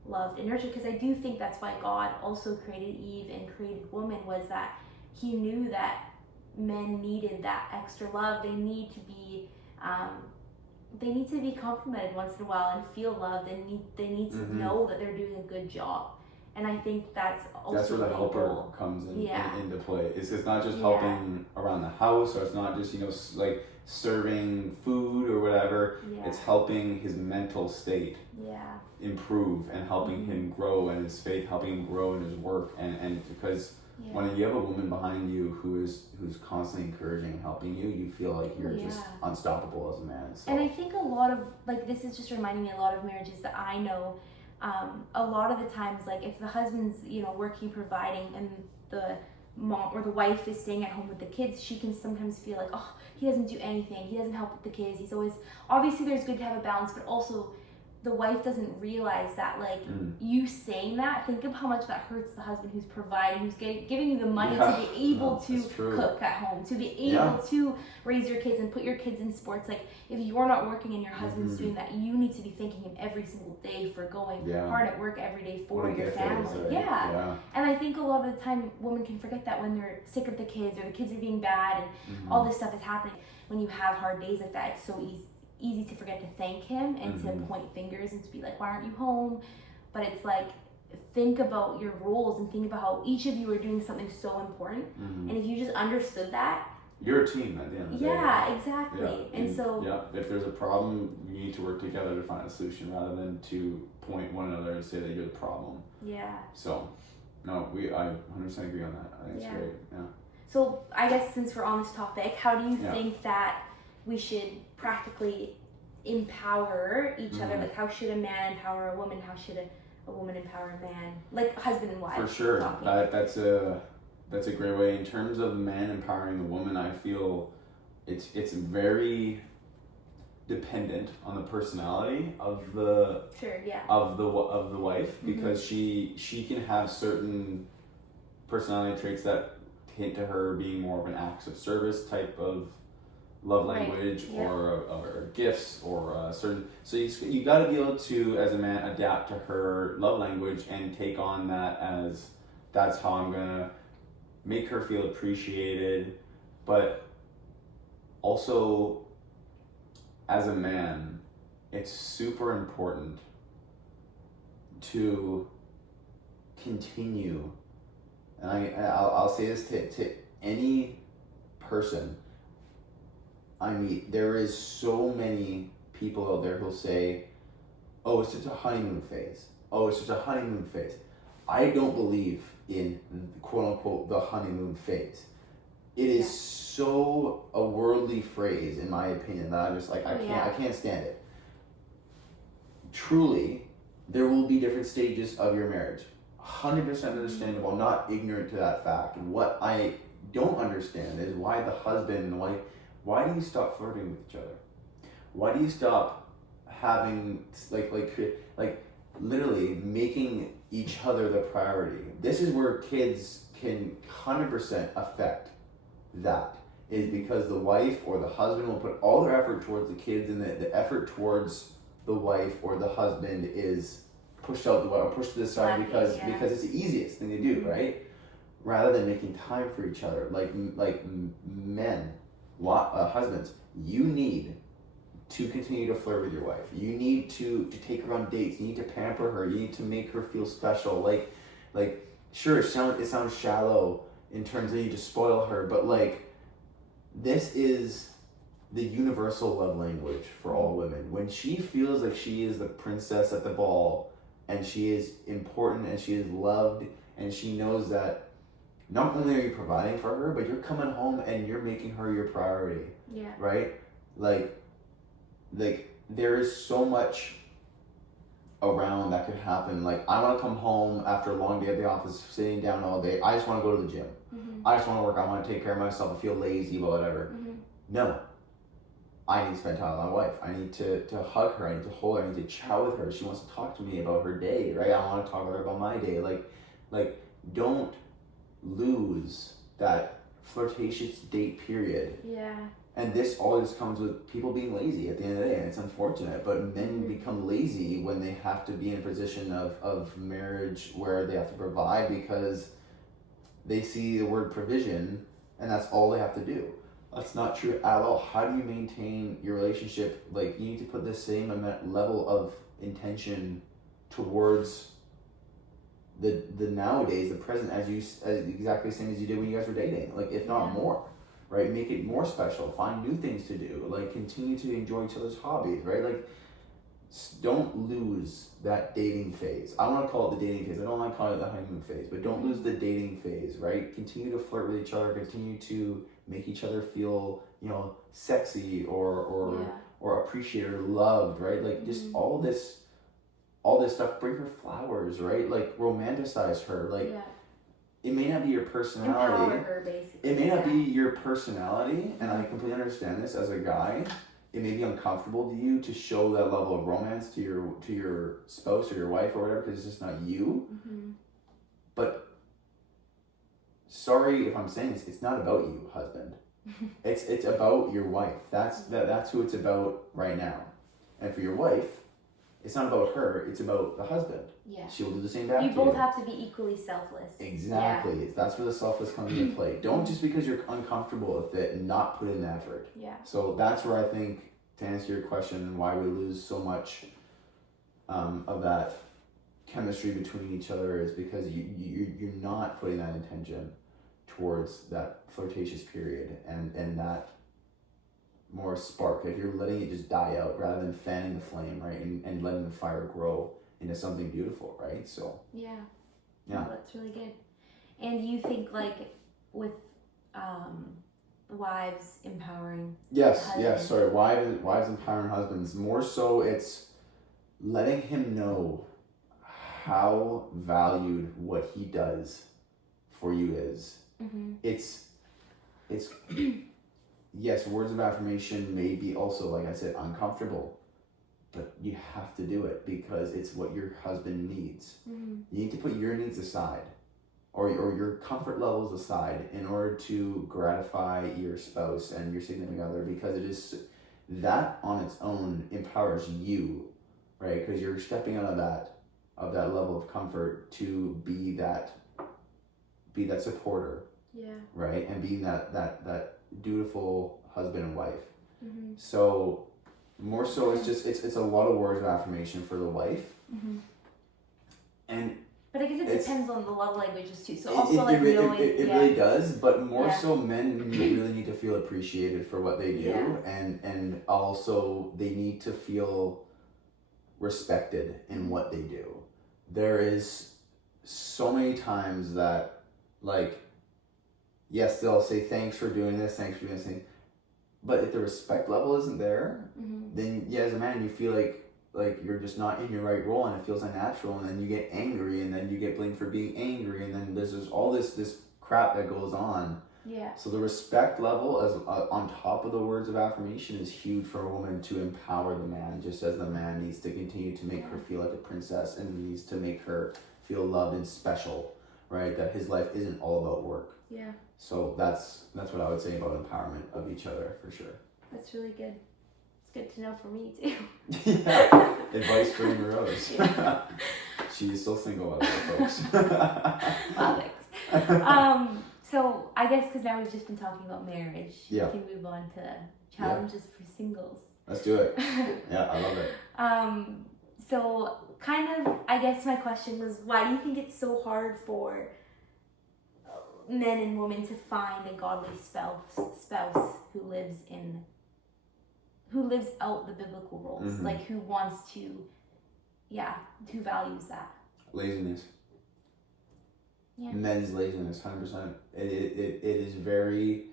loved and nurtured? Because I do think that's why God also created Eve and created woman, was that he knew that men needed that extra love. They need to be complimented once in a while and feel loved, and they need to know that they're doing a good job. And I think that's also where the helper comes into play. It's not just helping around the house, or it's not just like serving food or whatever. It's helping his mental state improve and helping him grow in his faith, helping him grow in his work, and because when you have a woman behind you who's constantly encouraging and helping you, you feel like you're just unstoppable as a man. So. And I think a lot of this is just reminding me a lot of marriages that I know. A lot of the times, like if the husband's working, providing, and the mom or the wife is staying at home with the kids, she can sometimes feel like, oh, he doesn't do anything, he doesn't help with the kids, he's always, obviously there's good to have a balance, but also the wife doesn't realize that, like, you saying that, think of how much that hurts the husband who's providing, who's giving you the money to be able to cook at home, to be able to raise your kids and put your kids in sports. Like, if you're not working and your husband's doing that, you need to be thanking him every single day for going hard at work every day for your family. And I think a lot of the time women can forget that when they're sick of the kids or the kids are being bad and all this stuff is happening. When you have hard days like that, it's so easy to forget to thank him and to point fingers and to be like, why aren't you home? But it's like, think about your roles and think about how each of you are doing something so important. And if you just understood that, you're a team at the end of the day. Yeah, exactly. And so if there's a problem, you need to work together to find a solution rather than to point one another and say that you're the problem. So no, I 100% agree on that. I think it's great. So I guess since we're on this topic, how do you think that we should practically empower each other? Like, how should a man empower a woman? How should a woman empower a man? Like husband and wife. For sure. That's a great way. In terms of man empowering the woman, I feel it's very dependent on the personality of the of the wife, because she can have certain personality traits that hint to her being more of an acts of service type of love language or gifts or certain. So you got to be able to, as a man, adapt to her love language and take on that as that's how I'm gonna make her feel appreciated. But also, as a man, it's super important to continue, and I'll say this to any person I meet. There is so many people out there who'll say, oh, it's just a honeymoon phase. Oh, it's just a honeymoon phase. I don't believe in, quote unquote, the honeymoon phase. It is so a worldly phrase, in my opinion, that I'm just like, I can't stand it. Truly, there will be different stages of your marriage. 100% understandable. I'm not ignorant to that fact. What I don't understand is why the husband and the wife, why do you stop flirting with each other? Why do you stop having like literally making each other the priority? This is where kids can 100% affect that, is because the wife or the husband will put all their effort towards the kids, and the effort towards the wife or the husband is pushed out the way or pushed to the side because it's the easiest thing to do, right? Rather than making time for each other. Like men, husbands, you need to continue to flirt with your wife. You need to take her on dates. You need to pamper her. You need to make her feel special. Like sure, it sounds shallow in terms of you just spoil her, but like, this is the universal love language for all women. When she feels like she is the princess at the ball, and she is important, and she is loved, and she knows that not only are you providing for her, but you're coming home and you're making her your priority. Right? Like there is so much around that could happen. Like, I want to come home after a long day at the office, sitting down all day. I just want to go to the gym. I just want to work. I want to take care of myself. I feel lazy, but whatever. No. I need to spend time with my wife. I need to hug her. I need to hold her. I need to chat with her. She wants to talk to me about her day, right? I want to talk to her about my day. Like, don't lose that flirtatious date period. And this always comes with people being lazy at the end of the day, and it's unfortunate, but men become lazy when they have to be in a position of marriage where they have to provide because they see the word provision and that's all they have to do. That's not true at all. How do you maintain your relationship? Like, you need to put the same level of intention towards the nowadays, the present, as exactly the same as you did when you guys were dating. Like, if not more, right? Make it more special. Find new things to do. Like, continue to enjoy each other's hobbies, right? Like, don't lose that dating phase. I want to call it the dating phase. I don't like calling it the honeymoon phase, but don't lose the dating phase, right? Continue to flirt with each other. Continue to make each other feel, sexy or appreciated or loved, right? Like, just all this stuff. Bring her flowers, right? Like, romanticize her. Like, it may not be your personality. Empower her, basically. It may not be your personality, and I completely understand this as a guy. it may be uncomfortable to you to show that level of romance to your spouse or your wife or whatever, because it's just not you. Mm-hmm. But sorry if I'm saying this, it's not about you, husband. It's about your wife. That's who it's about right now. And for your wife, it's not about her, it's about the husband. Yeah. She will do the same back to You you. both have to be equally selfless. Exactly. Yeah. That's where the selfless comes into play. Don't just because you're uncomfortable with it and not put in the effort. Yeah. So that's where I think, to answer your question and why we lose so much of that chemistry between each other, is because you're not putting that intention towards that flirtatious period and that more spark. Like, you're letting it just die out rather than fanning the flame, right? And letting the fire grow into something beautiful, right? So Yeah. yeah. Oh, that's really good. And you think, like, with wives empowering Yes, sorry. Wives empowering husbands. More so, it's letting him know how valued what he does for you is. Mm-hmm. It's yes, words of affirmation may be also, like I said, uncomfortable, but you have to do it because it's what your husband needs. Mm-hmm. You need to put your needs aside, or your comfort levels aside, in order to gratify your spouse and your significant other, because it is that on its own empowers you, right? Because you're stepping out of that level of comfort to be that supporter, Yeah. right? And being that dutiful husband and wife. Mm-hmm. So more so, it's a lot of words of affirmation for the wife. Mm-hmm. And but I guess it depends on the love languages too. So it also, like, knowing, it really does, but more Yeah. so, men really need to feel appreciated for what they do, Yeah. and also they need to feel respected in what they do. There is so many times that, like, yes, they'll say thanks for doing this, but if the respect level isn't there, Mm-hmm. then yeah, as a man, you feel like you're just not in your right role, and it feels unnatural, and then you get angry, and then you get blamed for being angry, and then there's just all this crap that goes on. Yeah. So the respect level, as on top of the words of affirmation, is huge for a woman to empower the man, just as the man needs to continue to make her feel like a princess and needs to make her feel loved and special, right? That his life isn't all about work. Yeah. So that's what I would say about empowerment of each other, for sure. That's really good. It's good to know for me too. Yeah. Advice for Aimee Rose. Yeah. She's still single, by the way, folks. Wow, thanks. So I guess because now we've just been talking about marriage, Yeah. we can move on to challenges for singles. Let's do it. Yeah, I love it. So kind of, I guess my question was, why do you think it's so hard for men and women to find a godly spouse who lives out the biblical roles, Mm-hmm. like who wants to, who values that? Laziness. Yeah. Men's laziness, 100%. It is very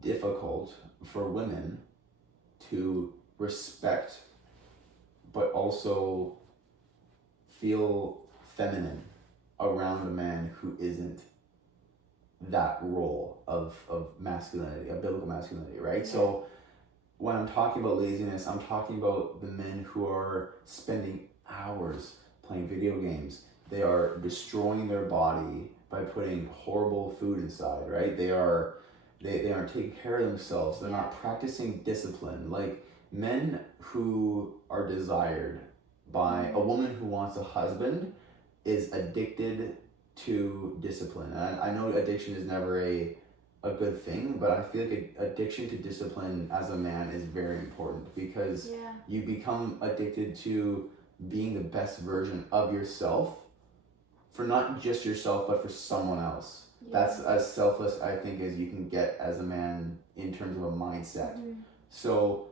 difficult for women to respect, but also feel feminine around a man who isn't that role of masculinity, of biblical masculinity, right? Yeah. So when I'm talking about laziness, I'm talking about the men who are spending hours playing video games. They are destroying their body by putting horrible food inside, right? They aren't taking care of themselves. They're not practicing discipline. Like, men who are desired by a woman who wants a husband is addicted to discipline. And I know addiction is never a good thing, but I feel like addiction to discipline as a man is very important, because you become addicted to being the best version of yourself, for not just yourself, but for someone else. Yeah. That's as selfless, I think, as you can get as a man in terms of a mindset. Mm-hmm. So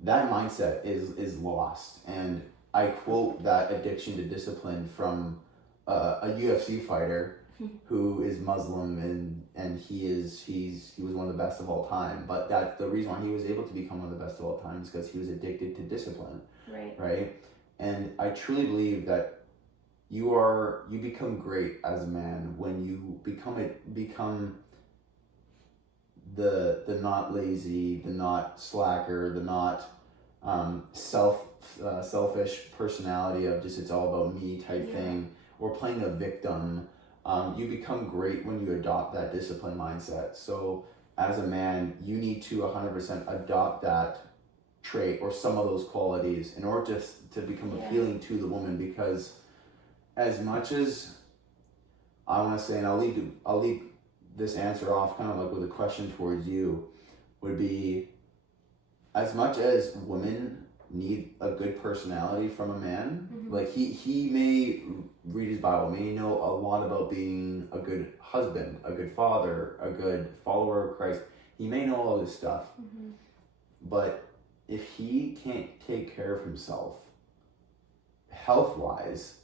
that mindset is lost. And I quote that addiction to discipline from a UFC fighter who is Muslim, and he was one of the best of all time. But that the reason why he was able to become one of the best of all time is because he was addicted to discipline. Right? And I truly believe that you become great as a man when you become the not lazy, the not slacker, the not selfish personality of just it's all about me type thing, or playing a victim. You become great when you adopt that discipline mindset. So as a man, you need to 100% adopt that trait or some of those qualities in order to become appealing to the woman. Because as much as I want to say, and I'll leave this answer off kind of like with a question towards you, would be, as much as women need a good personality from a man, like he may read his Bible, may know a lot about being a good husband, a good father, a good follower of Christ. He may know all this stuff, but if he can't take care of himself, health wise,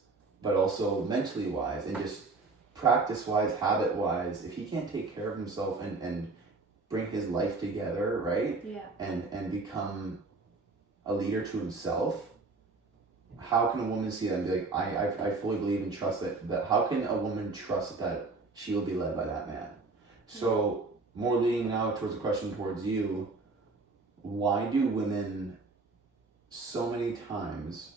but also mentally wise, and just practice wise, habit wise, if he can't take care of himself and bring his life together, right? And become a leader to himself, how can a woman see that and be like, I fully believe and trust that how can a woman trust that she will be led by that man? So more leading now towards a question towards you, why do women so many times,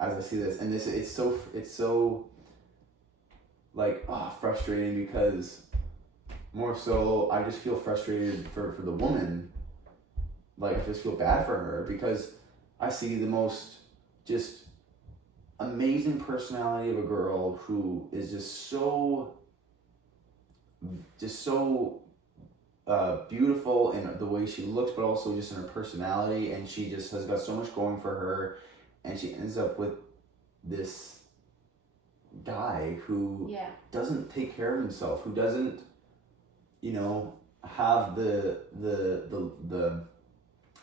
as I see this, and this it's so like frustrating, because more so I just feel frustrated for the woman. Like, I just feel bad for her, because I see the most just amazing personality of a girl who is just so beautiful in the way she looks, but also just in her personality, and she just has got so much going for her, and she ends up with this guy who doesn't take care of himself, who doesn't, have the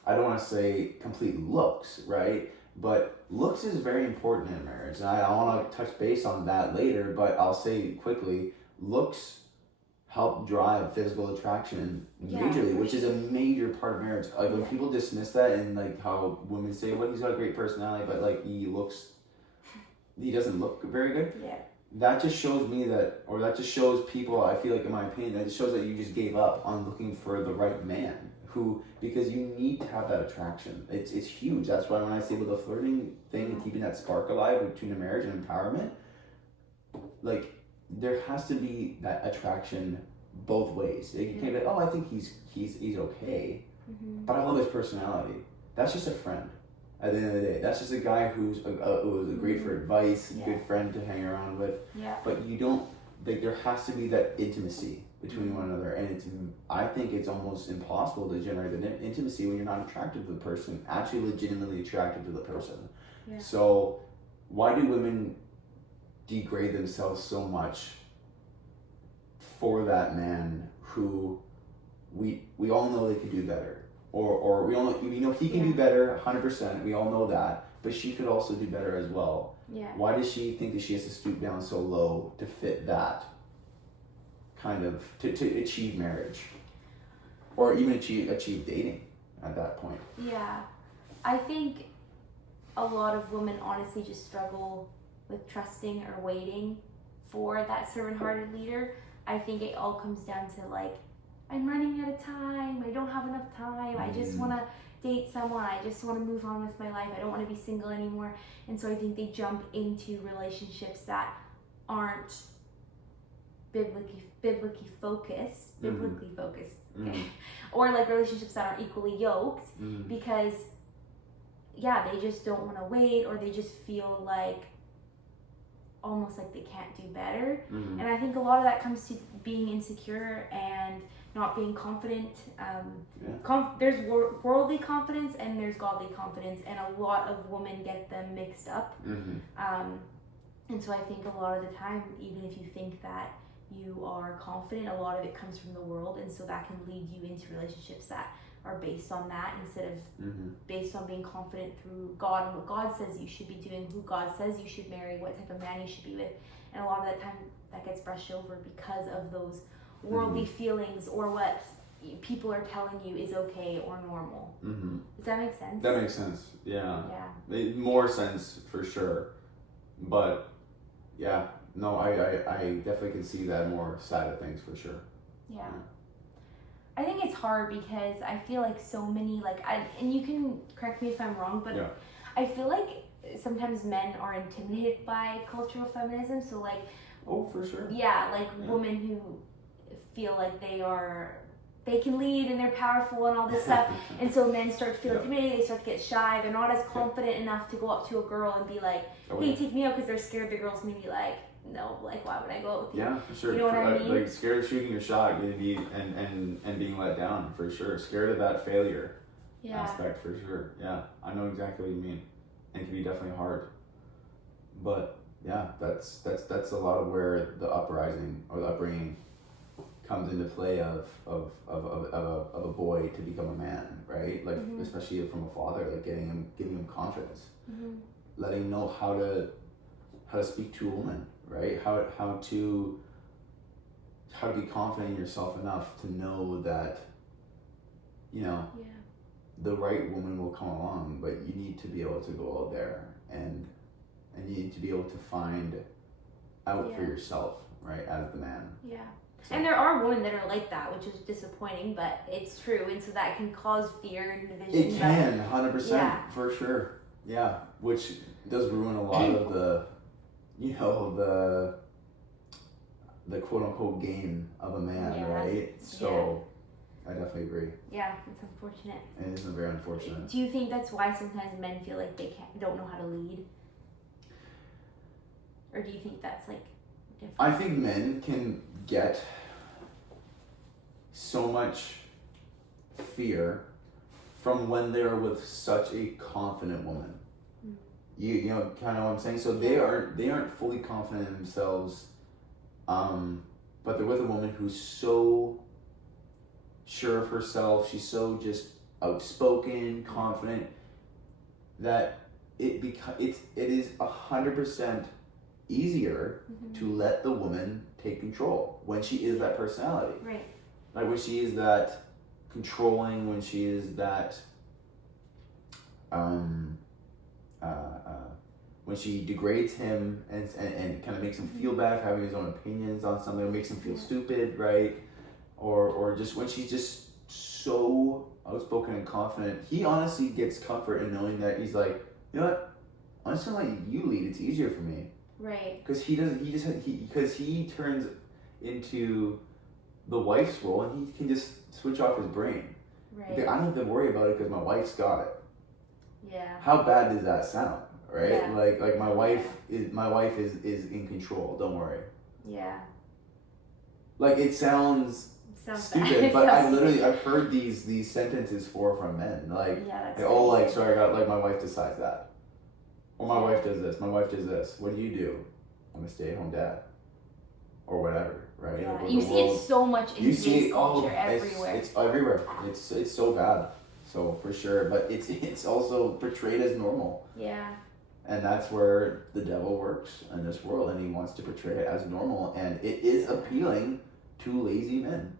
I don't want to say complete looks, right? But looks is very important in marriage, and I want to touch base on that later, but I'll say quickly, looks help drive physical attraction majorly, which is a major part of marriage. Like, when people dismiss that, and like how women say, well, he's got a great personality, but like he doesn't look very good. That just shows me that, or that just shows people, I feel like, in my opinion, that just shows that you just gave up on looking for the right man, because you need to have that attraction. It's huge. That's why when I say with the flirting thing and keeping that spark alive between a marriage and empowerment, like, there has to be that attraction both ways. You can't be like, I think he's okay, but I love his personality. That's just a friend. At the end of the day, that's just a guy who's great for advice, a good friend to hang around with. But you don't, like, there has to be that intimacy between one another, and I think it's almost impossible to generate an intimacy when you're not attracted to the person, actually legitimately attracted to the person. So why do women degrade themselves so much for that man who we all know they could do better, or we all know he can do better 100%, we all know that, but she could also do better as well. Why does she think that she has to stoop down so low to fit that kind of to achieve marriage, or even achieve dating at that point? I think a lot of women honestly just struggle with trusting or waiting for that servant-hearted leader. I think it all comes down to, like, I'm running out of time, I don't have enough time, I just want to date someone, I just want to move on with my life, I don't want to be single anymore. And so I think they jump into relationships that aren't biblically focused, okay? Or like relationships that aren't equally yoked, because they just don't want to wait, or they just feel like almost like they can't do better. And I think a lot of that comes to being insecure and not being confident. There's worldly confidence and there's godly confidence, and a lot of women get them mixed up. And so I think a lot of the time, even if you think that you are confident, a lot of it comes from the world, and so that can lead you into relationships that are based on that instead of based on being confident through God and what God says you should be doing, who God says you should marry, what type of man you should be with. And a lot of that time that gets brushed over because of those worldly feelings, or what people are telling you is okay or normal. Does that make sense? That makes sense. Yeah. More sense for sure. But no, I definitely can see that more side of things for sure. I think it's hard because I feel like so many, like, and you can correct me if I'm wrong, but Yeah. I feel like sometimes men are intimidated by cultural feminism. So, like, Oh, for sure. yeah, like women who feel like they can lead and they're powerful and all this stuff. And so men start to feel intimidated, they start to get shy, they're not as confident enough to go up to a girl and be like, hey, take me out, because they're scared the girl's maybe like, no, like, why would I go out with you? Yeah, for sure. You know what I mean? Like scared of shooting your shot, and being let down, for sure. Scared of that failure aspect, for sure. Yeah, I know exactly what you mean. And it can be definitely hard. But yeah, that's a lot of where the uprising or the upbringing comes into play of a boy to become a man, right? Like especially from a father, like giving him confidence, letting him know how to speak to a woman, right? How to be confident in yourself enough to know that, you know, the right woman will come along, but you need to be able to go out there and you need to be able to find out for yourself, right, as the man. Yeah. So. And there are women that are like that, which is disappointing, but it's true, and so that can cause fear and division. It can, 100%, for sure. Yeah, which does ruin a lot of the, you know, the quote unquote game of a man, right? So I definitely agree. Yeah, it's unfortunate. It is very unfortunate. Do you think that's why sometimes men feel like they don't know how to lead? Or do you think that's like different? I think men can get so much fear from when they're with such a confident woman. You know kind of what I'm saying? So they aren't fully confident in themselves, but they're with a woman who's so sure of herself, she's so just outspoken, confident, that it is 100% easier to let the woman take control when she is that personality. Right. Like when she is that controlling, when she is that when she degrades him and kind of makes him feel bad for having his own opinions on something, or makes him feel stupid, right? Or just when she's just so outspoken and confident, he honestly gets comfort in knowing that he's like, you know what, I'm just gonna let you lead. It's easier for me. Right. Because he turns into the wife's role, and he can just switch off his brain. Right. Like, I don't have to worry about it because my wife's got it. Yeah. How bad does that sound, right? Yeah. Like my wife is in control. Don't worry. Yeah. Like it sounds stupid, but I've heard these sentences from men. Like, sorry, my wife decides that. Or my wife does this. My wife does this. What do you do? I'm a stay-at-home dad. Or whatever, right? Yeah. You see it so much in today's culture everywhere. It's everywhere. It's so bad. So for sure, but it's also portrayed as normal. Yeah. And that's where the devil works in this world, and he wants to portray it as normal, and it is appealing to lazy men.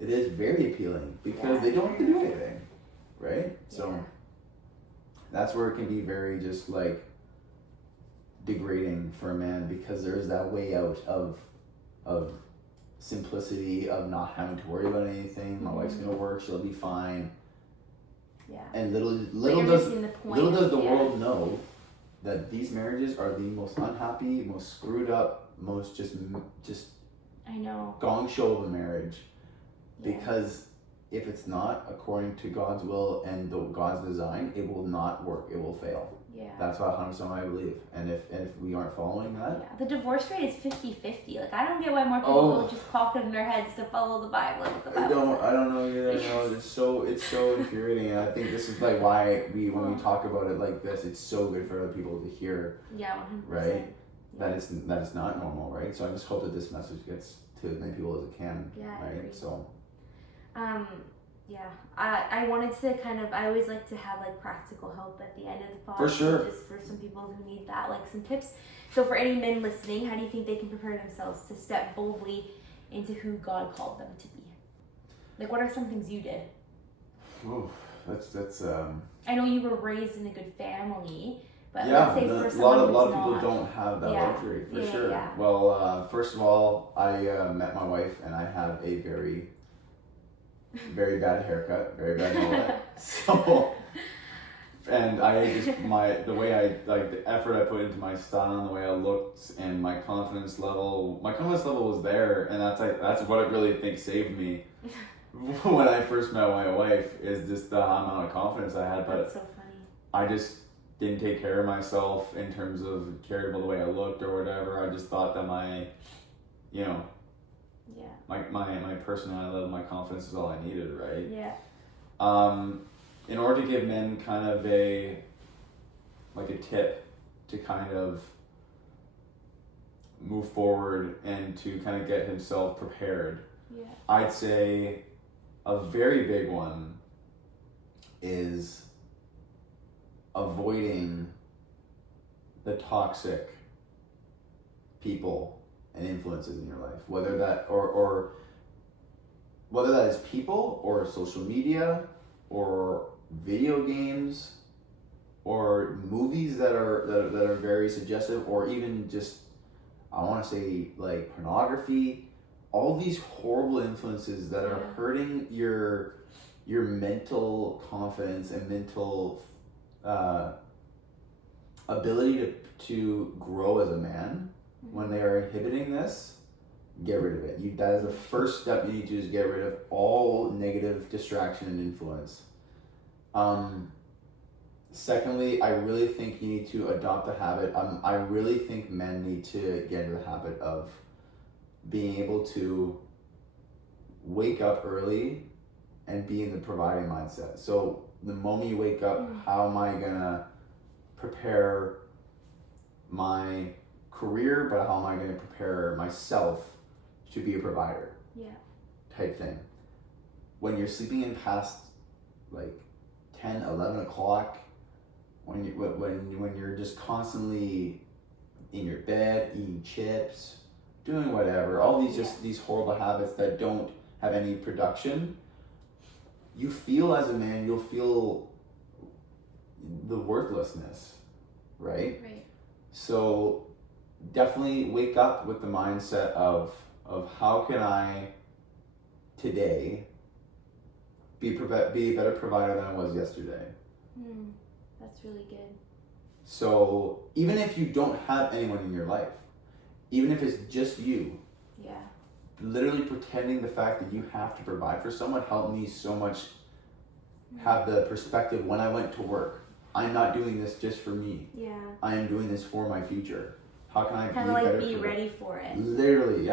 It is very appealing because they don't have to do anything, right? So that's where it can be very just like degrading for a man, because there is that way out of simplicity, of not having to worry about anything. My wife's gonna work, she'll be fine. Yeah. And little does the world know that these marriages are the most unhappy, most screwed up, most just I know, gong show of a marriage. Because if it's not according to God's will and God's design, it will not work. It will fail. Yeah. That's what 100% I believe. And if we aren't following that, the divorce rate is 50-50. Like, I don't get why more people just clock it in their heads to follow the Bible. Like the Bible I don't know either. No, it's so infuriating, and I think this is like why when we talk about it like this, it's so good for other people to hear. Yeah, 100%. Right. That it's not normal, right? So I just hope that this message gets to as many people as it can. Yeah. Right. I agree. So. I wanted to I always like to have like practical help at the end of the podcast. For sure. Just for some people who need that, like some tips. So for any men listening, how do you think they can prepare themselves to step boldly into who God called them to be? Like, what are some things you did? Oh, that's I know you were raised in a good family, but let's say for someone a lot of people don't have that luxury, for sure. Yeah. Well, first of all, I met my wife, and I have a very very bad haircut, very bad mullet. So, and I just, the way I, like, the effort I put into my style and the way I looked and my confidence level was there, and that's what I really think saved me when I first met my wife, is just the amount of confidence I had. But that's so funny. I just didn't take care of myself in terms of cared about the way I looked or whatever. I just thought that my personality level, my confidence is all I needed, right? Yeah. In order to give men kind of a tip to kind of move forward and to kind of get himself prepared, Yeah. I'd say a very big one is avoiding the toxic people and influences in your life, whether that or whether that is people or social media or video games or movies that are very suggestive, or even just, I want to say, like, pornography. All these horrible influences that are hurting your mental confidence and mental ability to grow as a man. When they are inhibiting this, get rid of it. That is the first step you need to do, is get rid of all negative distraction and influence. Secondly, I really think you need to adopt a habit. I really think men need to get into the habit of being able to wake up early and be in the providing mindset. So the moment you wake up, how am I gonna prepare my career, but how am I going to prepare myself to be a provider? Yeah. Type thing. When you're sleeping in past like 10, 11 o'clock, when you're just constantly in your bed, eating chips, doing whatever, all these these horrible habits that don't have any production, you feel, as a man, you'll feel the worthlessness, right? Right. So definitely wake up with the mindset of how can I today be a better provider than I was yesterday. That's really good. So even if you don't have anyone in your life, even if it's just you, literally pretending the fact that you have to provide for someone helped me so much have the perspective when I went to work. I'm not doing this just for me. Yeah. I am doing this for my future. How can I kind be of like better be for ready for it? Literally,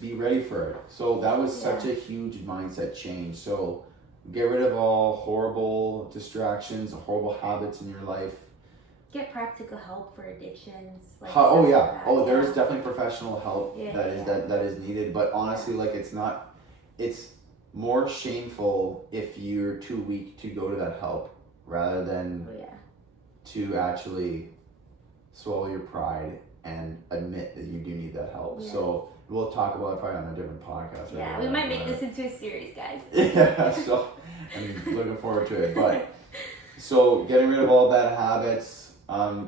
be ready for it. So that was such a huge mindset change. So get rid of all horrible distractions, horrible habits in your life. Get practical help for addictions. Like There's definitely professional help that is needed. But honestly, it's more shameful if you're too weak to go to that help, rather than to actually swallow your pride and admit that you do need that help. So we'll talk about it probably on a different podcast. Yeah, we might make this into a series, guys. So I'm looking forward to it. But so getting rid of all bad habits,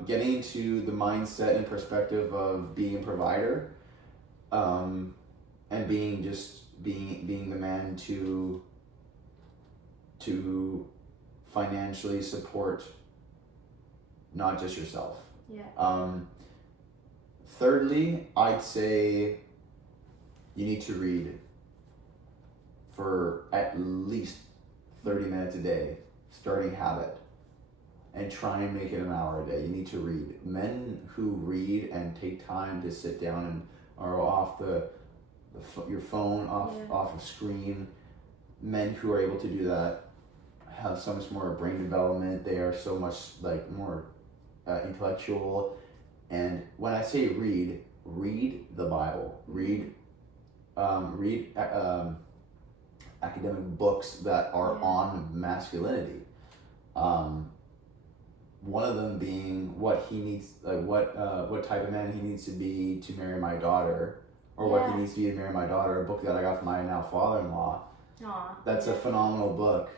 getting into the mindset and perspective of being a provider, and being the man to financially support not just yourself. Thirdly, I'd say you need to read for at least 30 minutes a day, starting habit, and try and make it an hour a day. You need to read. Men who read and take time to sit down and are off your phone, off a screen, men who are able to do that have so much more brain development. They are so much more intellectual. And when I say read the Bible. Read academic books that are on masculinity. One of them being what he needs, what type of man he needs to be to marry my daughter, or what he needs to be to marry my daughter. A book that I got from my now father-in-law. That's a phenomenal book.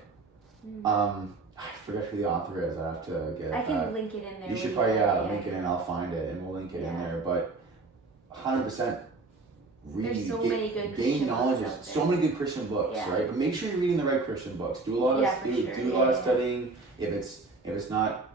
I forget who the author is. I have to get it. I can link it in there. You should probably link it in. I'll find it and we'll link it in there. But 100% read, There's so many good gain Christian knowledge. books There's out so there. many good Christian books, Yeah. right? But make sure you're reading the right Christian books. Do a lot of Yeah, for sure. do a lot of studying. If it's not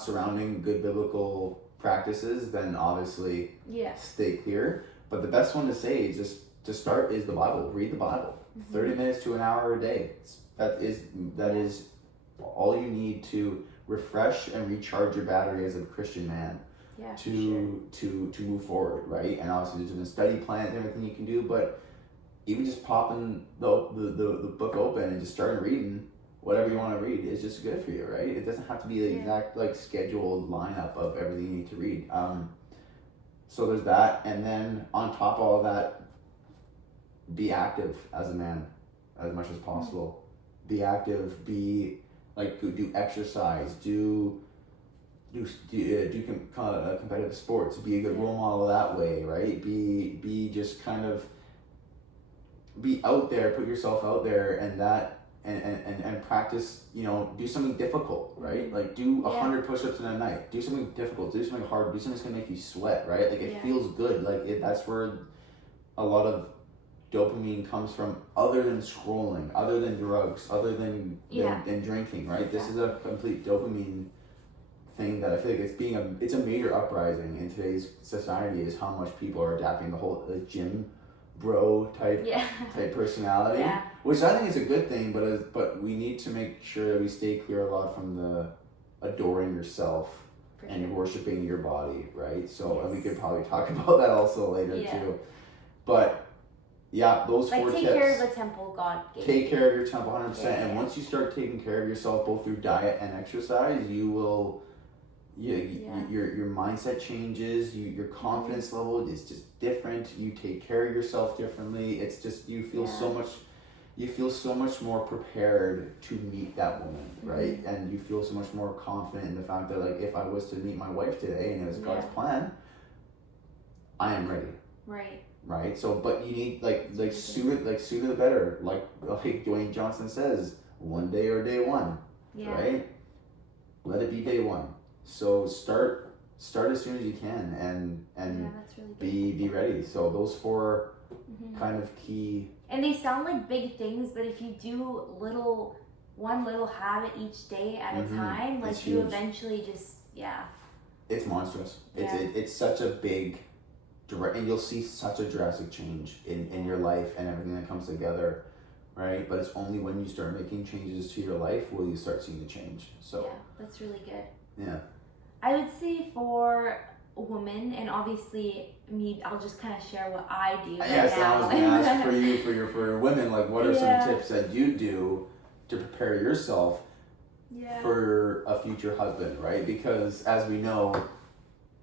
surrounding good biblical practices, then obviously stay clear. But the best one to say is just to start is the Bible. Read the Bible. 30 minutes to an hour a day. That is all you need to refresh and recharge your battery as a Christian man. Yeah, to move forward, right? And obviously there's a study plan and everything you can do, but even just popping the book open and just starting reading whatever you want to read is just good for you, right? It doesn't have to be the exact like scheduled lineup of everything you need to read. So there's that, and then on top of all that, be active as a man as much as possible. Be active. Do exercise. Do competitive sports. Be a good role model that way, right? Be just kind of be out there. Put yourself out there, and practice. Do something difficult, right? Like do 100 push-ups in a night. Do something difficult. Do something hard. Do something that's gonna make you sweat, right? Like it feels good. Like that's where a lot of dopamine comes from, other than scrolling, other than drugs, other than drinking, right? This is a complete dopamine thing that I feel like it's a major uprising in today's society, is how much people are adapting the whole gym bro type personality, which I think is a good thing, but we need to make sure that we stay clear a lot from the adoring yourself and worshiping your body, right? So and we could probably talk about that also later too, but those 4 tips. Take care of the temple God gave you. Take care of your temple 100%. And once you start taking care of yourself both through diet and exercise, you will, your mindset changes, your confidence level is just different. You take care of yourself differently. It's just, you feel so much more prepared to meet that woman, right? And you feel so much more confident in the fact that, like, if I was to meet my wife today and it was God's plan, I am ready. Right. So, but you need sooner the better. Like Dwayne Johnson says, one day or day one. Right. Let it be day one. So start as soon as you can, and that's really be ready. So those 4 kind of key. And they sound like big things, but if you do one little habit each day at a time, like you eventually just It's monstrous. It's such a big. And you'll see such a drastic change in your life and everything that comes together, right? But it's only when you start making changes to your life will you start seeing the change. So that's really good. Yeah. I would say for a woman, and obviously I'll just kind of share what I do right now. So I was going to ask for women, like what are some tips that you do to prepare yourself for a future husband, right? Because as we know,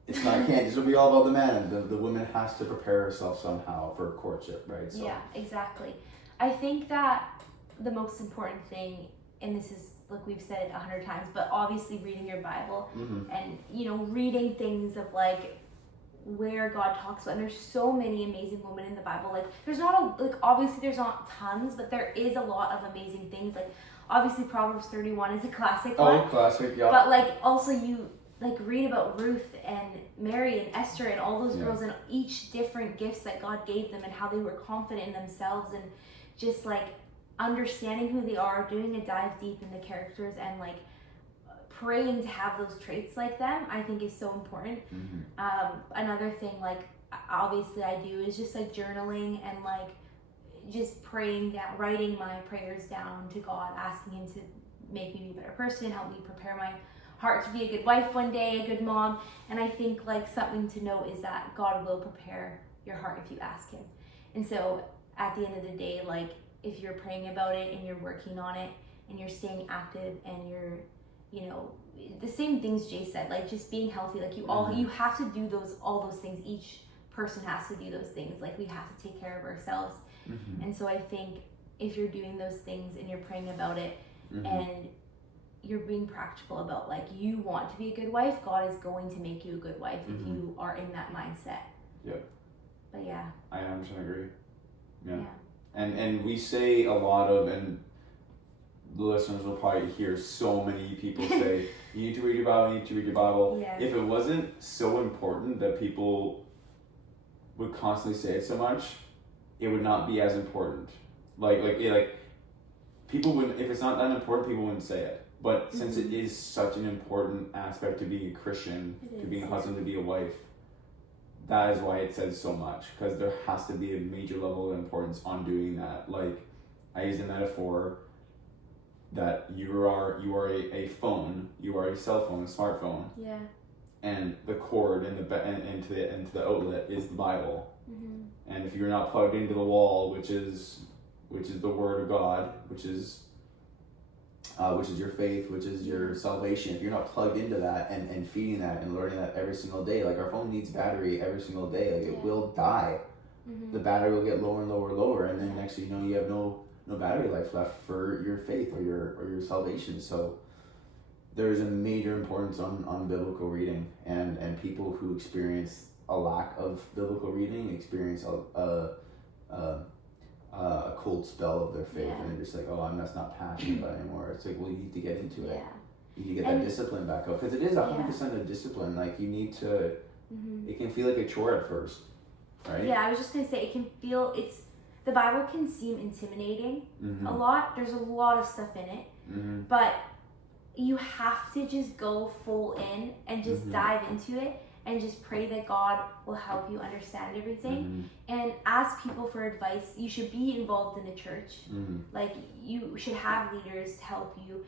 it's not, it can't just be all about the man. The woman has to prepare herself somehow for courtship, right? So. Yeah, exactly. I think that the most important thing, and this is, like we've said it 100 times, but obviously reading your Bible and, reading things of like where God talks about, and there's so many amazing women in the Bible. Like there's not obviously there's not tons, but there is a lot of amazing things. Like obviously Proverbs 31 is a classic one. Oh, classic, yeah. But like also you read about Ruth and Mary and Esther and all those girls and each different gifts that God gave them and how they were confident in themselves, and just like understanding who they are, doing a dive deep in the characters, and like praying to have those traits like them, I think is so important. Another thing, like obviously I do, is just like journaling and like just praying down, writing my prayers down to God, asking Him to make me be a better person, help me prepare my heart to be a good wife one day, a good mom. And I think like something to note is that God will prepare your heart if you ask Him. And so at the end of the day, like if you're praying about it and you're working on it and you're staying active and you're, the same things Jace said, like just being healthy, like you have to do all those things. Each person has to do those things. Like we have to take care of ourselves. And so I think if you're doing those things and you're praying about it and you're being practical about like you want to be a good wife, God is going to make you a good wife if you are in that mindset. Yep. But yeah. I 100% agree. Yeah. And we say a lot of, and the listeners will probably hear so many people say, you need to read your Bible, you need to read your Bible. Yeah. If it wasn't so important that people would constantly say it so much, it would not be as important. People wouldn't, if it's not that important, people wouldn't say it. But since it is such an important aspect to being a Christian, to being a husband, to be a wife, that is why it says so much. Because there has to be a major level of importance on doing that. Like, I use the metaphor that you are a phone, you are a cell phone, a smartphone. Yeah. And the cord and into the outlet is the Bible. And if you're not plugged into the wall, which is the Word of God, which is your faith, which is your salvation, if you're not plugged into that and feeding that and learning that every single day, like our phone needs battery every single day, like it will die. The battery will get lower and lower and lower, and then next thing you know, you have no battery life left for your faith or your salvation. So there's a major importance on biblical reading, and people who experience a lack of biblical reading experience a cold spell of their faith, and they're just like, oh, I'm just not passionate about it anymore. It's like, well, you need to get into it. You need to get that discipline back up, because it is 100% of discipline. Like, you need to. It can feel like a chore at first, right? Yeah, I was just gonna say, it can feel, the Bible can seem intimidating a lot. There's a lot of stuff in it, but you have to just go full in and just dive into it and just pray that God will help you understand everything, and ask people for advice. You should be involved in the church. Like, you should have leaders to help you.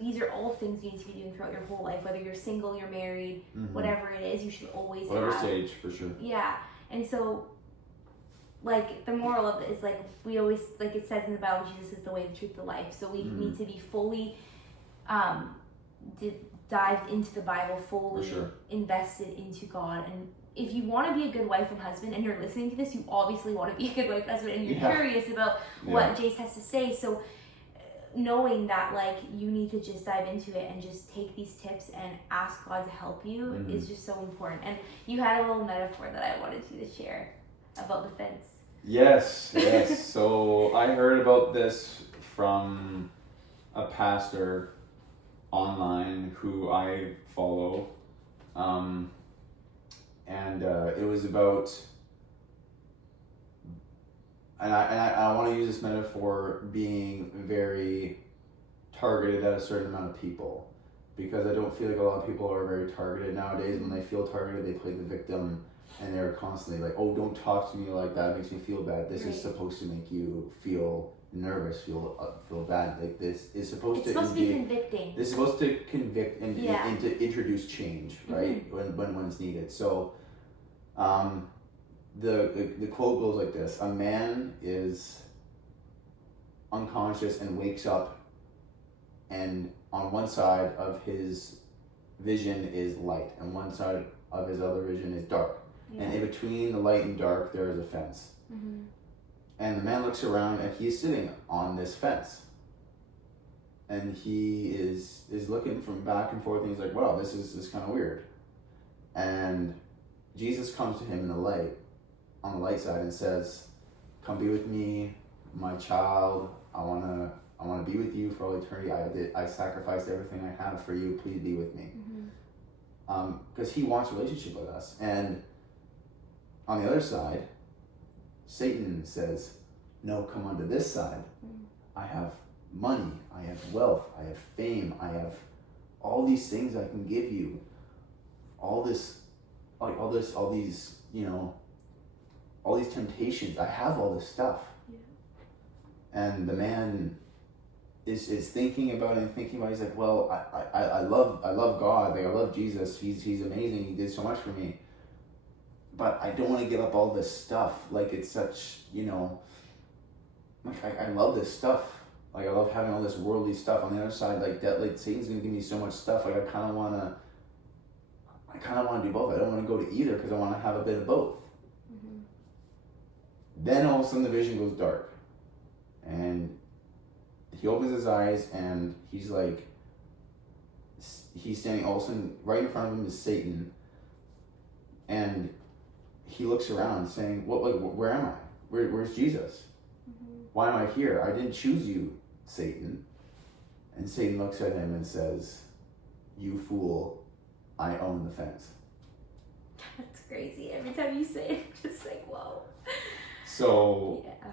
These are all things you need to be doing throughout your whole life, whether you're single, you're married, whatever it is, you should always whatever have. Stage, for sure. Yeah, and so, like, the moral of it is, like, we always, like it says in the Bible, Jesus is the way, the truth, the life. So we need to be fully dived into the Bible, fully invested into God. And if you want to be a good wife and husband, and you're listening to this, you obviously want to be a good wife and husband, and you're curious about what Jace has to say. So knowing that, like, you need to just dive into it and just take these tips and ask God to help you is just so important. And you had a little metaphor that I wanted you to share about the fence. Yes. So I heard about this from a pastor online who I follow, and it was about, and I want to use this metaphor, being very targeted at a certain amount of people, because I don't feel like a lot of people are very targeted nowadays. When they feel targeted, they play the victim, and they're constantly like, oh, don't talk to me like that, it makes me feel bad. This is supposed to make you feel nervous, feel bad. Like, this is supposed to be convicting. This is supposed to convict and to introduce change, right? When it's needed. So the quote goes like this: a man is unconscious and wakes up, and on one side of his vision is light, and one side of his other vision is dark, and in between the light and dark there is a fence. And the man looks around, and he's sitting on this fence. And he is looking from back and forth, and he's like, wow, this is kind of weird. And Jesus comes to him in the light, on the light side, and says, come be with me, my child. I wanna be with you for all eternity. I sacrificed everything I have for you. Please be with me. Because he wants a relationship with us. And on the other side, Satan says, no, come onto this side. I have money, I have wealth, I have fame, I have all these things I can give you. All these, all these temptations. I have all this stuff. And the man is thinking about it and thinking about it. He's like, well, I love God. Like, I love Jesus. He's amazing. He did so much for me. But I don't want to give up all this stuff. Like, it's such, like, I love this stuff. Like, I love having all this worldly stuff. On the other side, like, that, like, Satan's gonna give me so much stuff. Like, I kind of want to do both. I don't want to go to either, because I want to have a bit of both. Then all of a sudden the vision goes dark, and he opens his eyes, and he's like, he's standing, all of a sudden right in front of him is Satan, and he looks around saying, "What? Like, where am I? Where's Jesus? Why am I here? I didn't choose you, Satan." And Satan looks at him and says, "You fool, I own the fence." That's crazy. Every time you say it, I'm just like, whoa. So Yeah.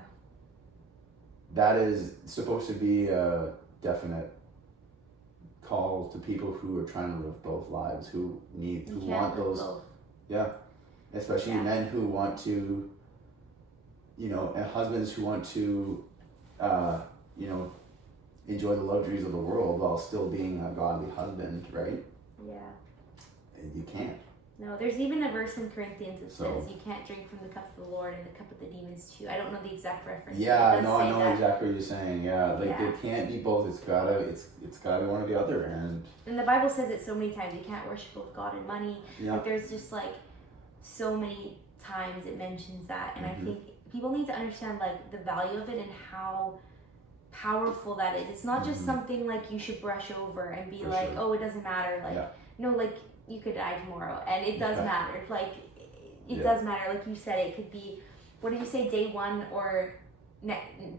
that is supposed to be a definite call to people who are trying to live both lives, who want those, both. yeah, especially men who want to, and husbands who want to, enjoy the luxuries of the world while still being a godly husband, right? Yeah. You can't. No, there's even a verse in Corinthians that So, says you can't drink from the cup of the Lord and the cup of the demons too. I don't know the exact reference. Yeah, no, I know exactly what you're saying. Yeah, like they can't be both. It's gotta be one or the other. And the Bible says it so many times. You can't worship both God and money. Yeah. Like there's just like so many times it mentions that, and I think people need to understand like the value of it and how powerful that is. It's not just something like you should brush over and be like, oh, it doesn't matter. Like no, like you could die tomorrow, and it does matter. Like it does matter. Like you said, it could be. What did you say? Day one or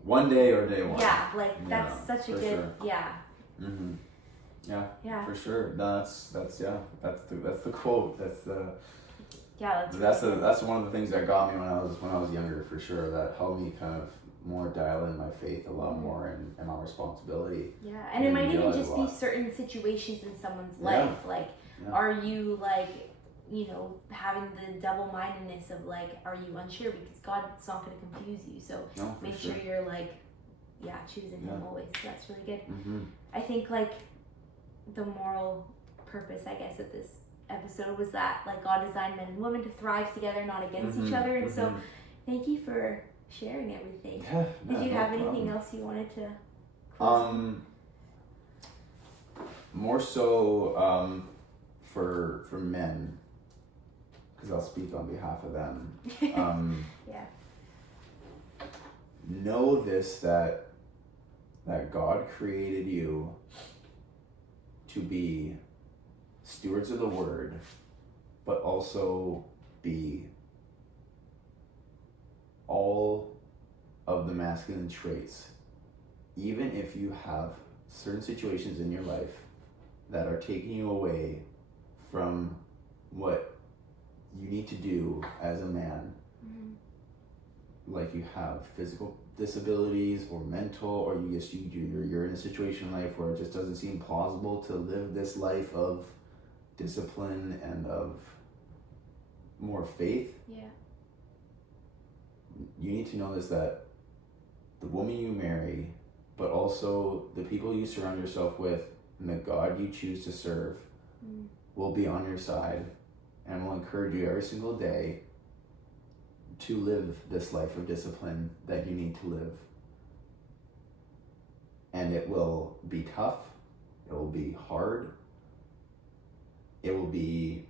one day or day one. Yeah, like that's such a good. Yeah. Mm-hmm. Yeah. Yeah. For sure. No, that's the quote. That's one of the things that got me when I was younger, for sure. That helped me kind of more dial in my faith a lot more and my responsibility. Yeah, and it might even just be certain situations in someone's life. Like, are you like, having the double-mindedness of like, are you unsure? Because God's not going to confuse you. So make sure you're like, choosing Him always. So that's really good. Mm-hmm. I think like the moral purpose, I guess, of this episode was that like God designed men and women to thrive together, not against each other. And so thank you for sharing everything. Yeah, Did you have anything else you wanted to close? More so for men, because I'll speak on behalf of them. Know this, that God created you to be stewards of the word, but also be all of the masculine traits. Even if you have certain situations in your life that are taking you away from what you need to do as a man, like you have physical disabilities or mental, or you're in a situation in life where it just doesn't seem plausible to live this life of discipline and of more faith. You need to know this, that the woman you marry, but also the people you surround yourself with and the God you choose to serve will be on your side and will encourage you every single day to live this life of discipline that you need to live. And it will be tough, it will be hard, it will be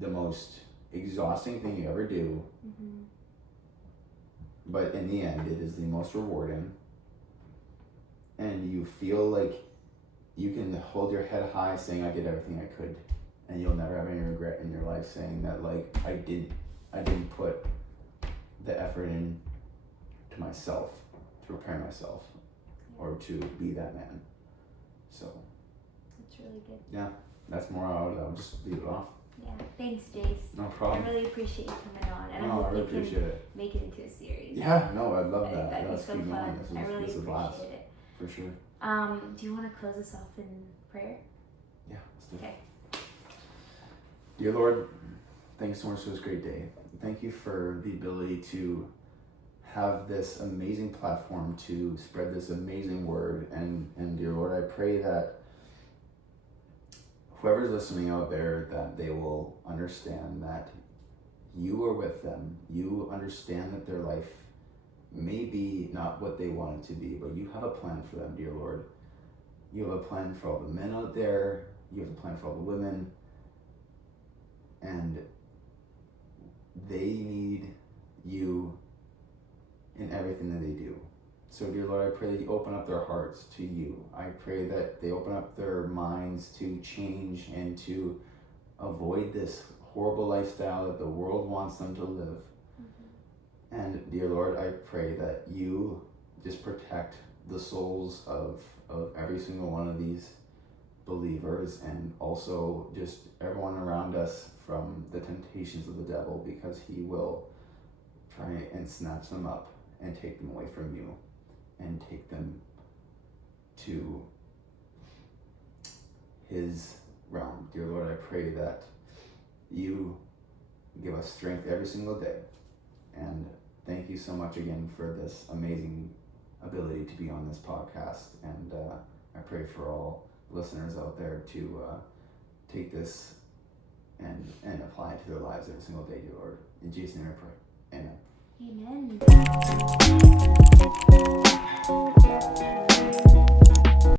the most exhausting thing you ever do, but in the end it is the most rewarding, and you feel like you can hold your head high saying, I did everything I could, and you'll never have any regret in your life saying that, like, I didn't put the effort in to myself to prepare myself or to be that man. So that's really good. Yeah, that's more. I'll just leave it off. Yeah, thanks, Jace. No problem. I really appreciate you coming on, and I I hope really you can appreciate it. make it into a series. Yeah, no, I'd love that. That'd be so fun. I really this is blast. appreciate it. For sure. Do you want to close us off in prayer? Yeah, let's do it. Okay. Dear Lord, thank you so much for this great day. Thank you for the ability to have this amazing platform to spread this amazing word. And dear Lord, I pray that whoever's listening out there, that they will understand that you are with them. You understand that their life may be not what they want it to be, but you have a plan for them, dear Lord. You have a plan for all the men out there. You have a plan for all the women. And they need you in everything that they do. So, dear Lord, I pray that you open up their hearts to you. I pray that they open up their minds to change and to avoid this horrible lifestyle that the world wants them to live. And, dear Lord, I pray that you just protect the souls of every single one of these believers and also just everyone around us from the temptations of the devil, because he will try and snatch them up and take them away from you and take them to his realm. Dear Lord, I pray that you give us strength every single day. And thank you so much again for this amazing ability to be on this podcast. And I pray for all listeners out there to take this and apply it to their lives every single day, dear Lord. In Jesus' name I pray. Amen. Amen.